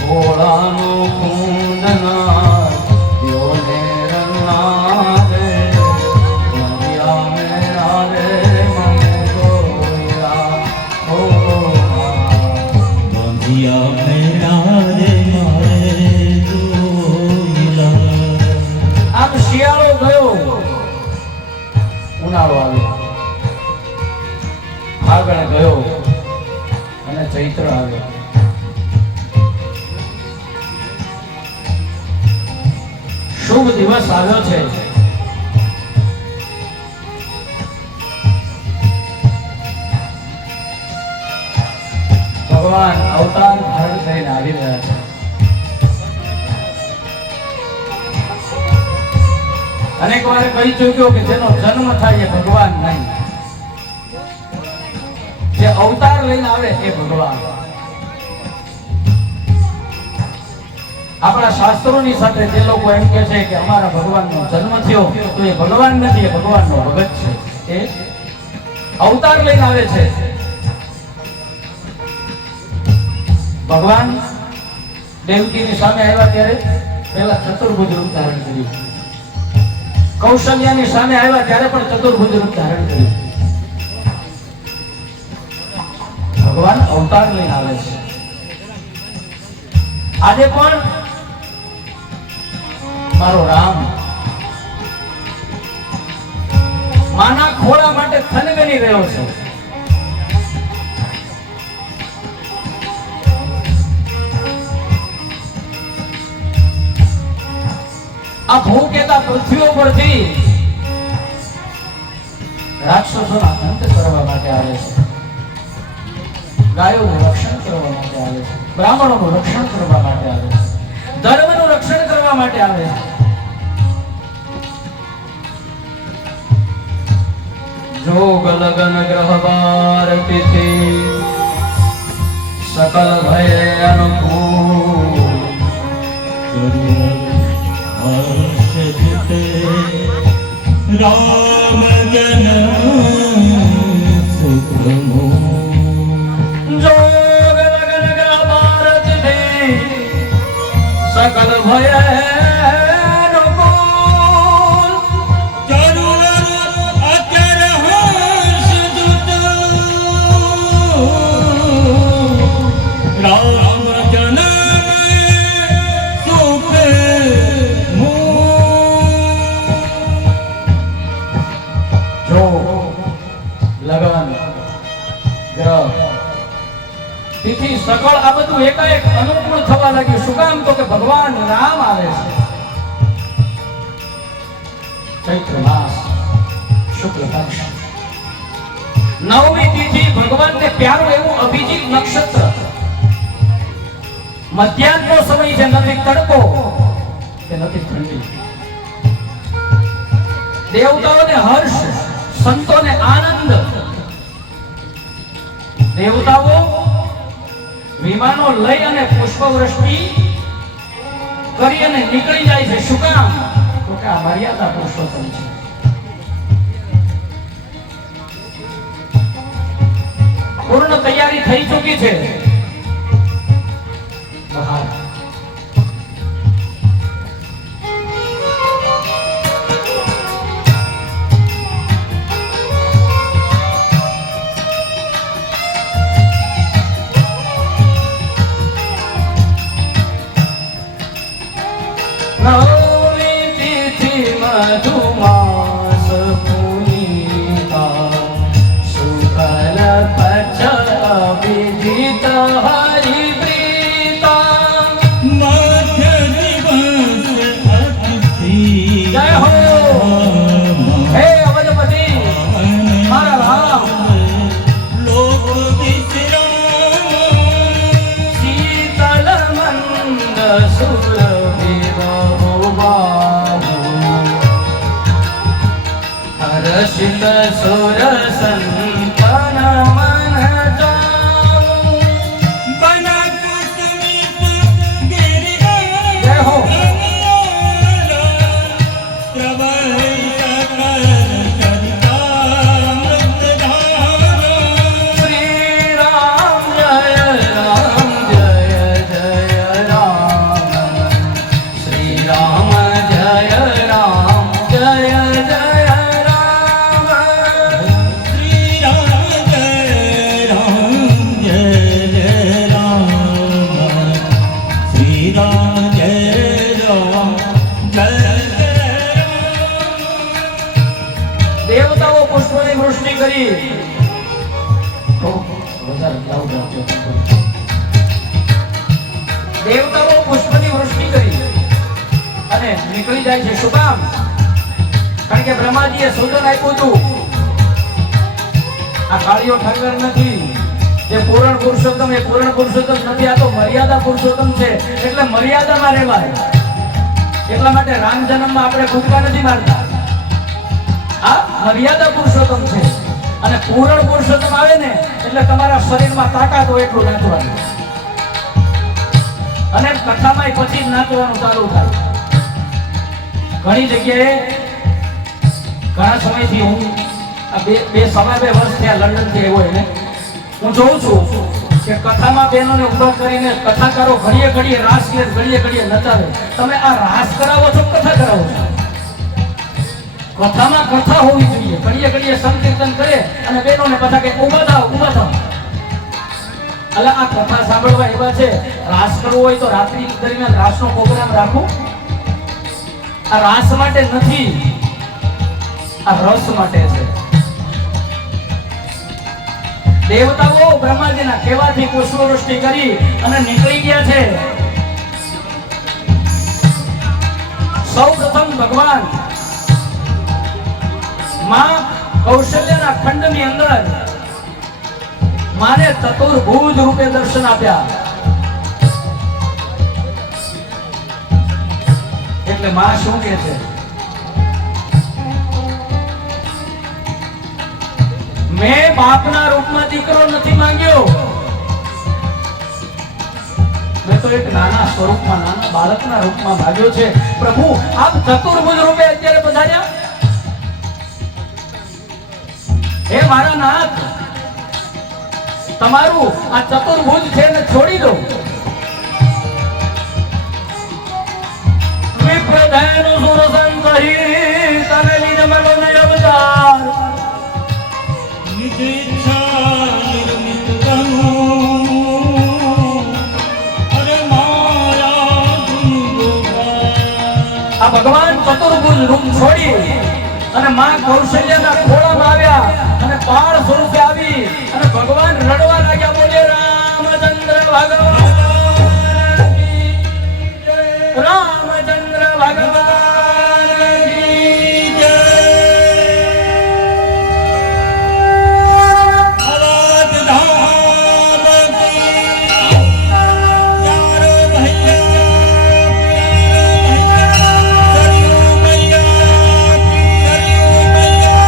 ભોળાનો કુંડના યોને રન્નારે વાંગિયા મેરા રે મને દોલા ઓ વાંધિયા મેરા રે મારે દોલા. આમ શિયાળો ગયો, ઉનાળો આવ્યો, ફાગણ ગયો અને ચૈત્ર આવ્યો. શુભ દિવસ આવ્યો છે. ભગવાન અવતાર ધારણ કરીને આવી રહ્યા છે. અનેક વાર કહી ચૂક્યો કે જેનો જન્મ થાય એ ભગવાન નહીં, જે અવતાર લઈને આવે એ ભગવાન. આપણા શાસ્ત્રોની સાથે જે લોકો એમ કહે છે કે અમારા ભગવાનનો જન્મ થયો, તો એ ભગવાન નથી, એ ભગવાનનો ભગત છે. એ અવતાર લઈને આવે છે. ભગવાન દેવકીની સામે આવ્યા ત્યારે પહેલા ચતુર્ભુજ રૂપ ધારણ કર્યું. કૌશલ્યાની સામે આવ્યા ત્યારે પણ ચતુર્ભુજ રૂપ ધારણ કર્યું. ભગવાન અવતાર લઈને આવે છે. આજે પણ મારો રામ માના ખોળા માટે થનગની રહ્યો છે. આ ભૂકેતા પૃથ્વી ઉપરથી રાક્ષસોના અંત કરવા માટે આવે છે. ગાયોનું રક્ષણ કરવા માટે આવે છે. બ્રાહ્મણોનું રક્ષણ કરવા માટે આવે છે. ધર્મનું રક્ષણ કરવા માટે આવે છે. જોગ લગન ગ્રહ વાર તિથિ સકલ ભય અનુકૂળ. હર્ષ જીતે રામ જન સુખમો. જોગ લગન ગ્રહ વાર તિથિ સકલ ભય તિથિ સકળ આ બધું એકાએક અનુકૂળ થવા લાગ્યું. શું કામ? તો કે ભગવાન રામ આવે છે. ચૈત્ર માસ શુક્લ પક્ષ નવમી તિથિ ભગવાનને પ્યારું એવું અભિજીત નક્ષત્ર. મધ્યાહ્નનો સમય છે, નથી તડકો કે નથી ઠંડી. દેવતાઓને હર્ષ, સંતોને આનંદ. દેવતાઓ વિમાનો લઈ અને પુષ્પવૃષ્ટિ કરી અને નીકળી જાય છે. શું કામ? તો કે આ મર્યાદા પુરુષોત્તમ છે. પૂર્ણ તૈયારી થઈ ચૂકી છે. બહાર નવમી તિથિ મધુમાસ પુનીતા શુક્લ પક્ષ અભિજીત હરિપ્રીતા. મધ્ય દિવસ અતિથિ જય હો હે અવધપતિ મારા રામ. લોક વિશ્રામ શીતલ મંદ સુરભિ બાહુ હર્ષિત સુર સંતન મન જાઉં. બનક સમીપ ગિરિરાજ જય હો શ્રી રામ જય રામ જય જય રામ. શ્રી રામ જય રામ જય જય રામ. દેવતાઓ પુષ્પની વૃષ્ટિ કરી. દેવતાઓ પુષ્પની વૃષ્ટિ કરી અને નીકળી જાય છે. શું કામ? કારણ કે બ્રહ્માજીએ સૂચન આપ્યું હતું. આ કાળિયો ઠાકર નથી, જે પૂર્ણ પુરુષોત્તમ એ પૂર્ણ પુરુષોત્તમ નથી, આ તો મર્યાદા પુરુષોત્તમ છે. એટલે મર્યાદામાં રહેવાય. એટલા માટે રામ જન્મમાં આપણે કૂદકા નથી મારતા. આ મર્યાદા પુરુષોત્તમ છે. અને પૂર્ણ પુરુષોત્તમ આવે ને એટલે તમારા શરીરમાં તાકાત હોય એટલું નાચવાનું. અને કથામાં પછી જ નાચવાનું ચાલુ થાય. ઘણી જગ્યાએ ઘણા સમયથી હું સવા બે વર્ષ થયા લંડન થી આવ્યો એને હું જોઉં છું કે કથામાં બહેનોને ઉભા કરીને કથાકારો ઘડીએ ઘડીએ રાસ લે, ઘડીએ ઘડીએ નચાવે. તમે આ રાસ કરાવો છો, કથા કરાવો છો? કથામાં કથા હોવી જોઈએ. ઘડીએ ઘડીએ સંકીર્તન કરે અને બહેનોને પાછા કે ઊભા થાવ, ઊભા થાવ. એટલે આ કથા સાંભળવા એવા છે. રાસ કરવો હોય તો રાત્રિ દરમિયાન રાસનો પ્રોગ્રામ રાખો. આ રાસ માટે નથી, આ રસ માટે છે. દેવતાઓ બ્રહ્માજીના કહેવાથી પુષ્પવૃષ્ટિ કરી અને નીકળી ગયા છે. સૌપ્રથમ ભગવાન માં કૌશલ્યના ખંડની અંદર માને ચતુર્ભુજ રૂપે દર્શન આપ્યા. એટલે માં શું કહે છે? મેં બાપના રૂપમાં દીકરો નથી માંગ્યો, મેં તો એક નાના સ્વરૂપમાં, નાના બાળકના રૂપમાં માંગ્યો છે. પ્રભુ આપ ચતુર્ભુજ રૂપે અત્યારે પધાર્યા. હે મારા નાથ, તમારું આ ચતુર્ભુજ છે ને છોડી દો. વિપ્રધેનુ સુરસંતહિ તને લીધ મનોનય અવતાર. નિજ ઈચ્છા નિર્મિત તનુ અરે માયા ગુણ ગોપાલ. આ ભગવાન ચતુર્ભુજ રૂપ છોડી અને માં કૌશલ્યના ખોળામાં આવ્યા અને બાળ સ્વરૂપે આવી અને ભગવાન રડવા લાગ્યા. બોલે રામચંદ્ર ભગવાન કી જય. રામચંદ્ર ભગવાન કી જય. અવધ ધામ કી ચારો ભૈયા સરયુ મૈયા કી સરયુ મૈયા.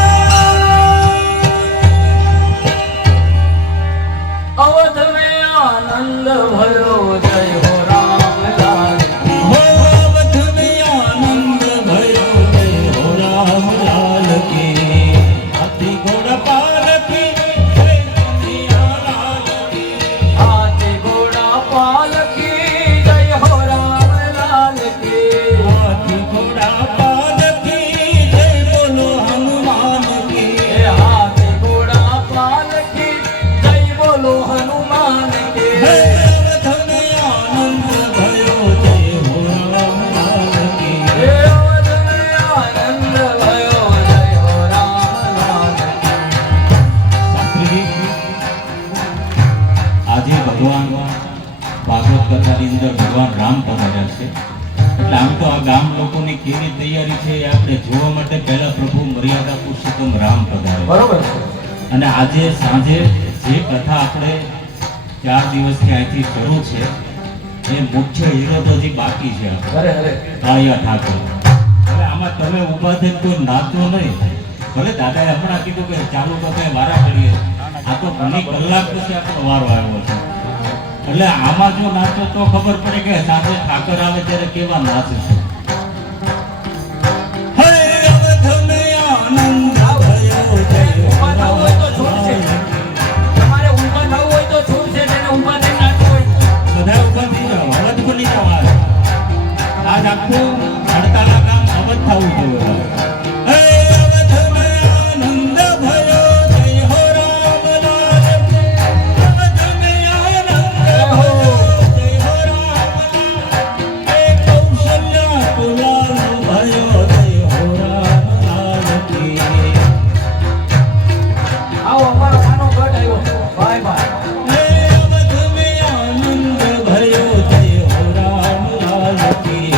આપણી કેવી તૈયારી છે એ આપણે જોવા માટે પહેલા પ્રભુ મર્યાદા પુરુષોત્તમ રામ પધાર્યા. બરોબર છે. અને આજે સાંજે જે કથા આપણે 4 દિવસથી અહીંથી શરૂ છે એ મુખ્ય હીરો તો હજી બાકી છે. અરે અરે કાળિયા ઠાકોર. હવે આમાં તમે ઊભા થઈને કોઈ નાચો નહીં. ભલે દાદાએ હમણાં કીધું કે ચાલુ તો કઈ વારા કરીએ, આ તો ઘણી કલાક પછી આપણો વારો આવ્યો છે. એટલે આમાં જો નાચો તો ખબર પડે કે સાંજે ઠાકર આવે ત્યારે કેવા નાચે છે. હે અવધને આનંદ ભયો જય ઊભા થવું હોય તો છૂટ છે. તમારે ઊભા થવું હોય તો છૂટ છે. તેને ઊભા થઈને નાચવું હોય. બધા ઊભા થઈ જાઓ, અવધ ખુલી જાઓ. આજ આખું હડતાલા કામ અવધ થવું જોઈએ. હે અવધને આનંદ ભયો જય હો રામલાલ. અવધને આનંદ ભયો જય હો રામલાલ. હે કૌશલ્યા કુલાલ ભયો જય હો રામલાલ કી. આવો અમારો નાનો ગઢ આવ્યો. ભાઈ ભાઈ હે અવધને આનંદ ભયો જય હો રામલાલ કી.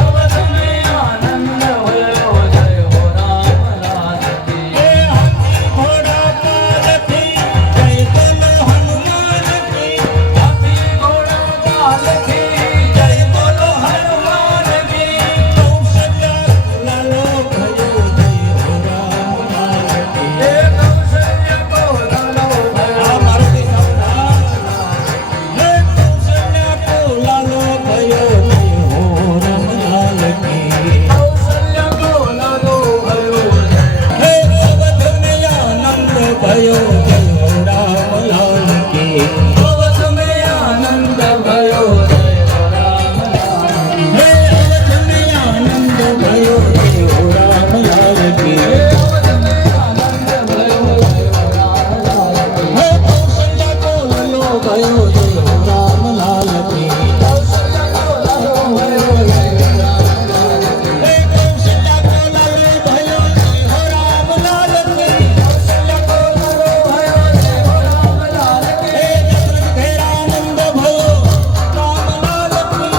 અવધને આનંદ ભયો જય હો રામલાલ કી. હે હાથી ઘોડા પાલથી જય બોલો હનુમાન કી. હાથી ઘોડા પાલથી જય બોલો હનુમાન કી. કૌશલ્યા કુલાલો ભયો જય હો રામલાલ કી. હે કૌશલ્ય કોલાલો ભયો આ મારુતિ સાવધાન. હે કૌશલ્યા કુલાલો ભયો જય હો રામલાલ કી. કૌશલ્ય કોલાલો ભયો જય હે અવધને આનંદ ભયો જય હો રામલાલ કી. અવધને આનંદ ભયો જય હો રામલાલ કી. હે અવધને આનંદ ભયો જય હો રામલાલ કી. અવધને આનંદ ભયો જય હો રામલાલ કી. હે કૌશલ્યા કોલાલો ભયો જય હો રામલાલ કી. કૌશલ્ય કોલાલો ભયો જય હો રામલાલ કી. હે કૌશલ્યા કોલાલો ભયો જય હો રામલાલ કી. કૌશલ્ય કોલાલો ભયો જય હો રામલાલ કી. હે દશરથ ઘેરાનંદ ભયો રામલાલ કી.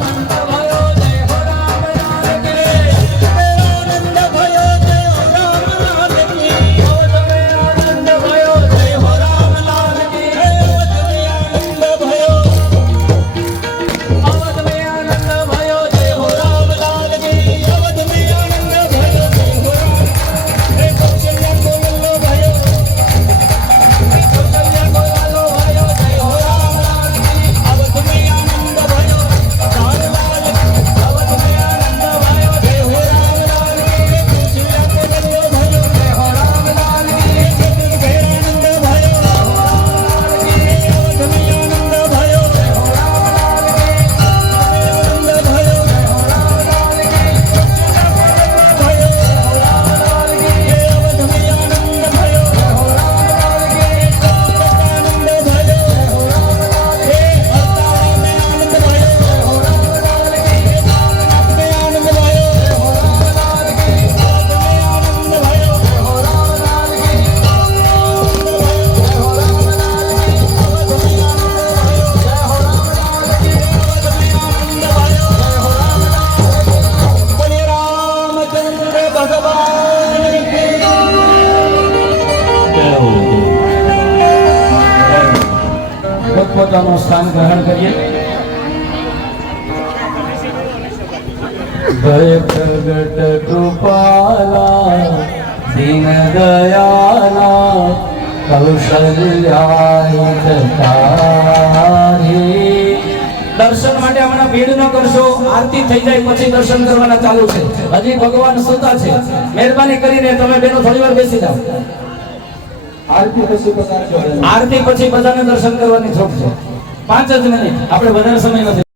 આનંદ ભયો જય હો રામલાલ કી. ઘેરાનંદ ભયો જય હો રામલાલ કી. અવધને આનંદ ભયો જય હો રામલાલ કી. હે અવધને આનંદ ભયો અવધને આનંદ ભયો જય હો રામલાલ કી. અવધને આનંદ ભયો જય હો રામ. હે કૌશલ્યા કોલાલો ભયો કૌશલ્ય કોલાલો ભયો જય હો રામલાલ કી. અવધને આનંદ ભયો રામલાલ કી. અવધને આનંદ ભયો જય હો રામલાલ કી. કૌશલ્યા કોલાલો ભયો જય હો રામલાલ કી. દશરથ ઘેરાનંદ ભયો રામલાલ કી. અવધને આનંદ ભયો જય હો રામલાલ કી. આનંદ ભયો જય હો રામલાલ કી. ભયો રામલાલ કી. હે અવધને આનંદ ભયો જય હો રામલાલ કી. આનંદ ભયો જય હો રામલાલ હે અવતારને આનંદ ભયો જય હો રામલાલ કી. નાથને આનંદ ભયો જય હો રામલાલ કી. અવધને આનંદ ભયો જય હો રામલાલ કી. જય હો રામલાલ કી. અવધને આનંદ ભયો જય હો રામલાલ કી. અવધને આનંદ ભયો જય હો રામલાલ બોલે રામચંદ્ર ભગવાન કી જય હો. પોતપોતાનું સ્થાન ગ્રહણ કરીએ. ભય પ્રગટ કૃપાલા દીન દયાલા કૌશલ્યાય તારી. દર્શન માટે હમણાં ભીડ ન કરશો. આરતી થઈ જાય પછી દર્શન કરવાના ચાલુ છે. હજી ભગવાન સુતા છે. મહેરબાની કરીને તમે બેનો થોડી વાર બેસી જાઓ. આરતી પછી બધાને દર્શન કરવાની છૂટ છે. 5 જ મિનિટ, આપણે વધારે સમય નથી.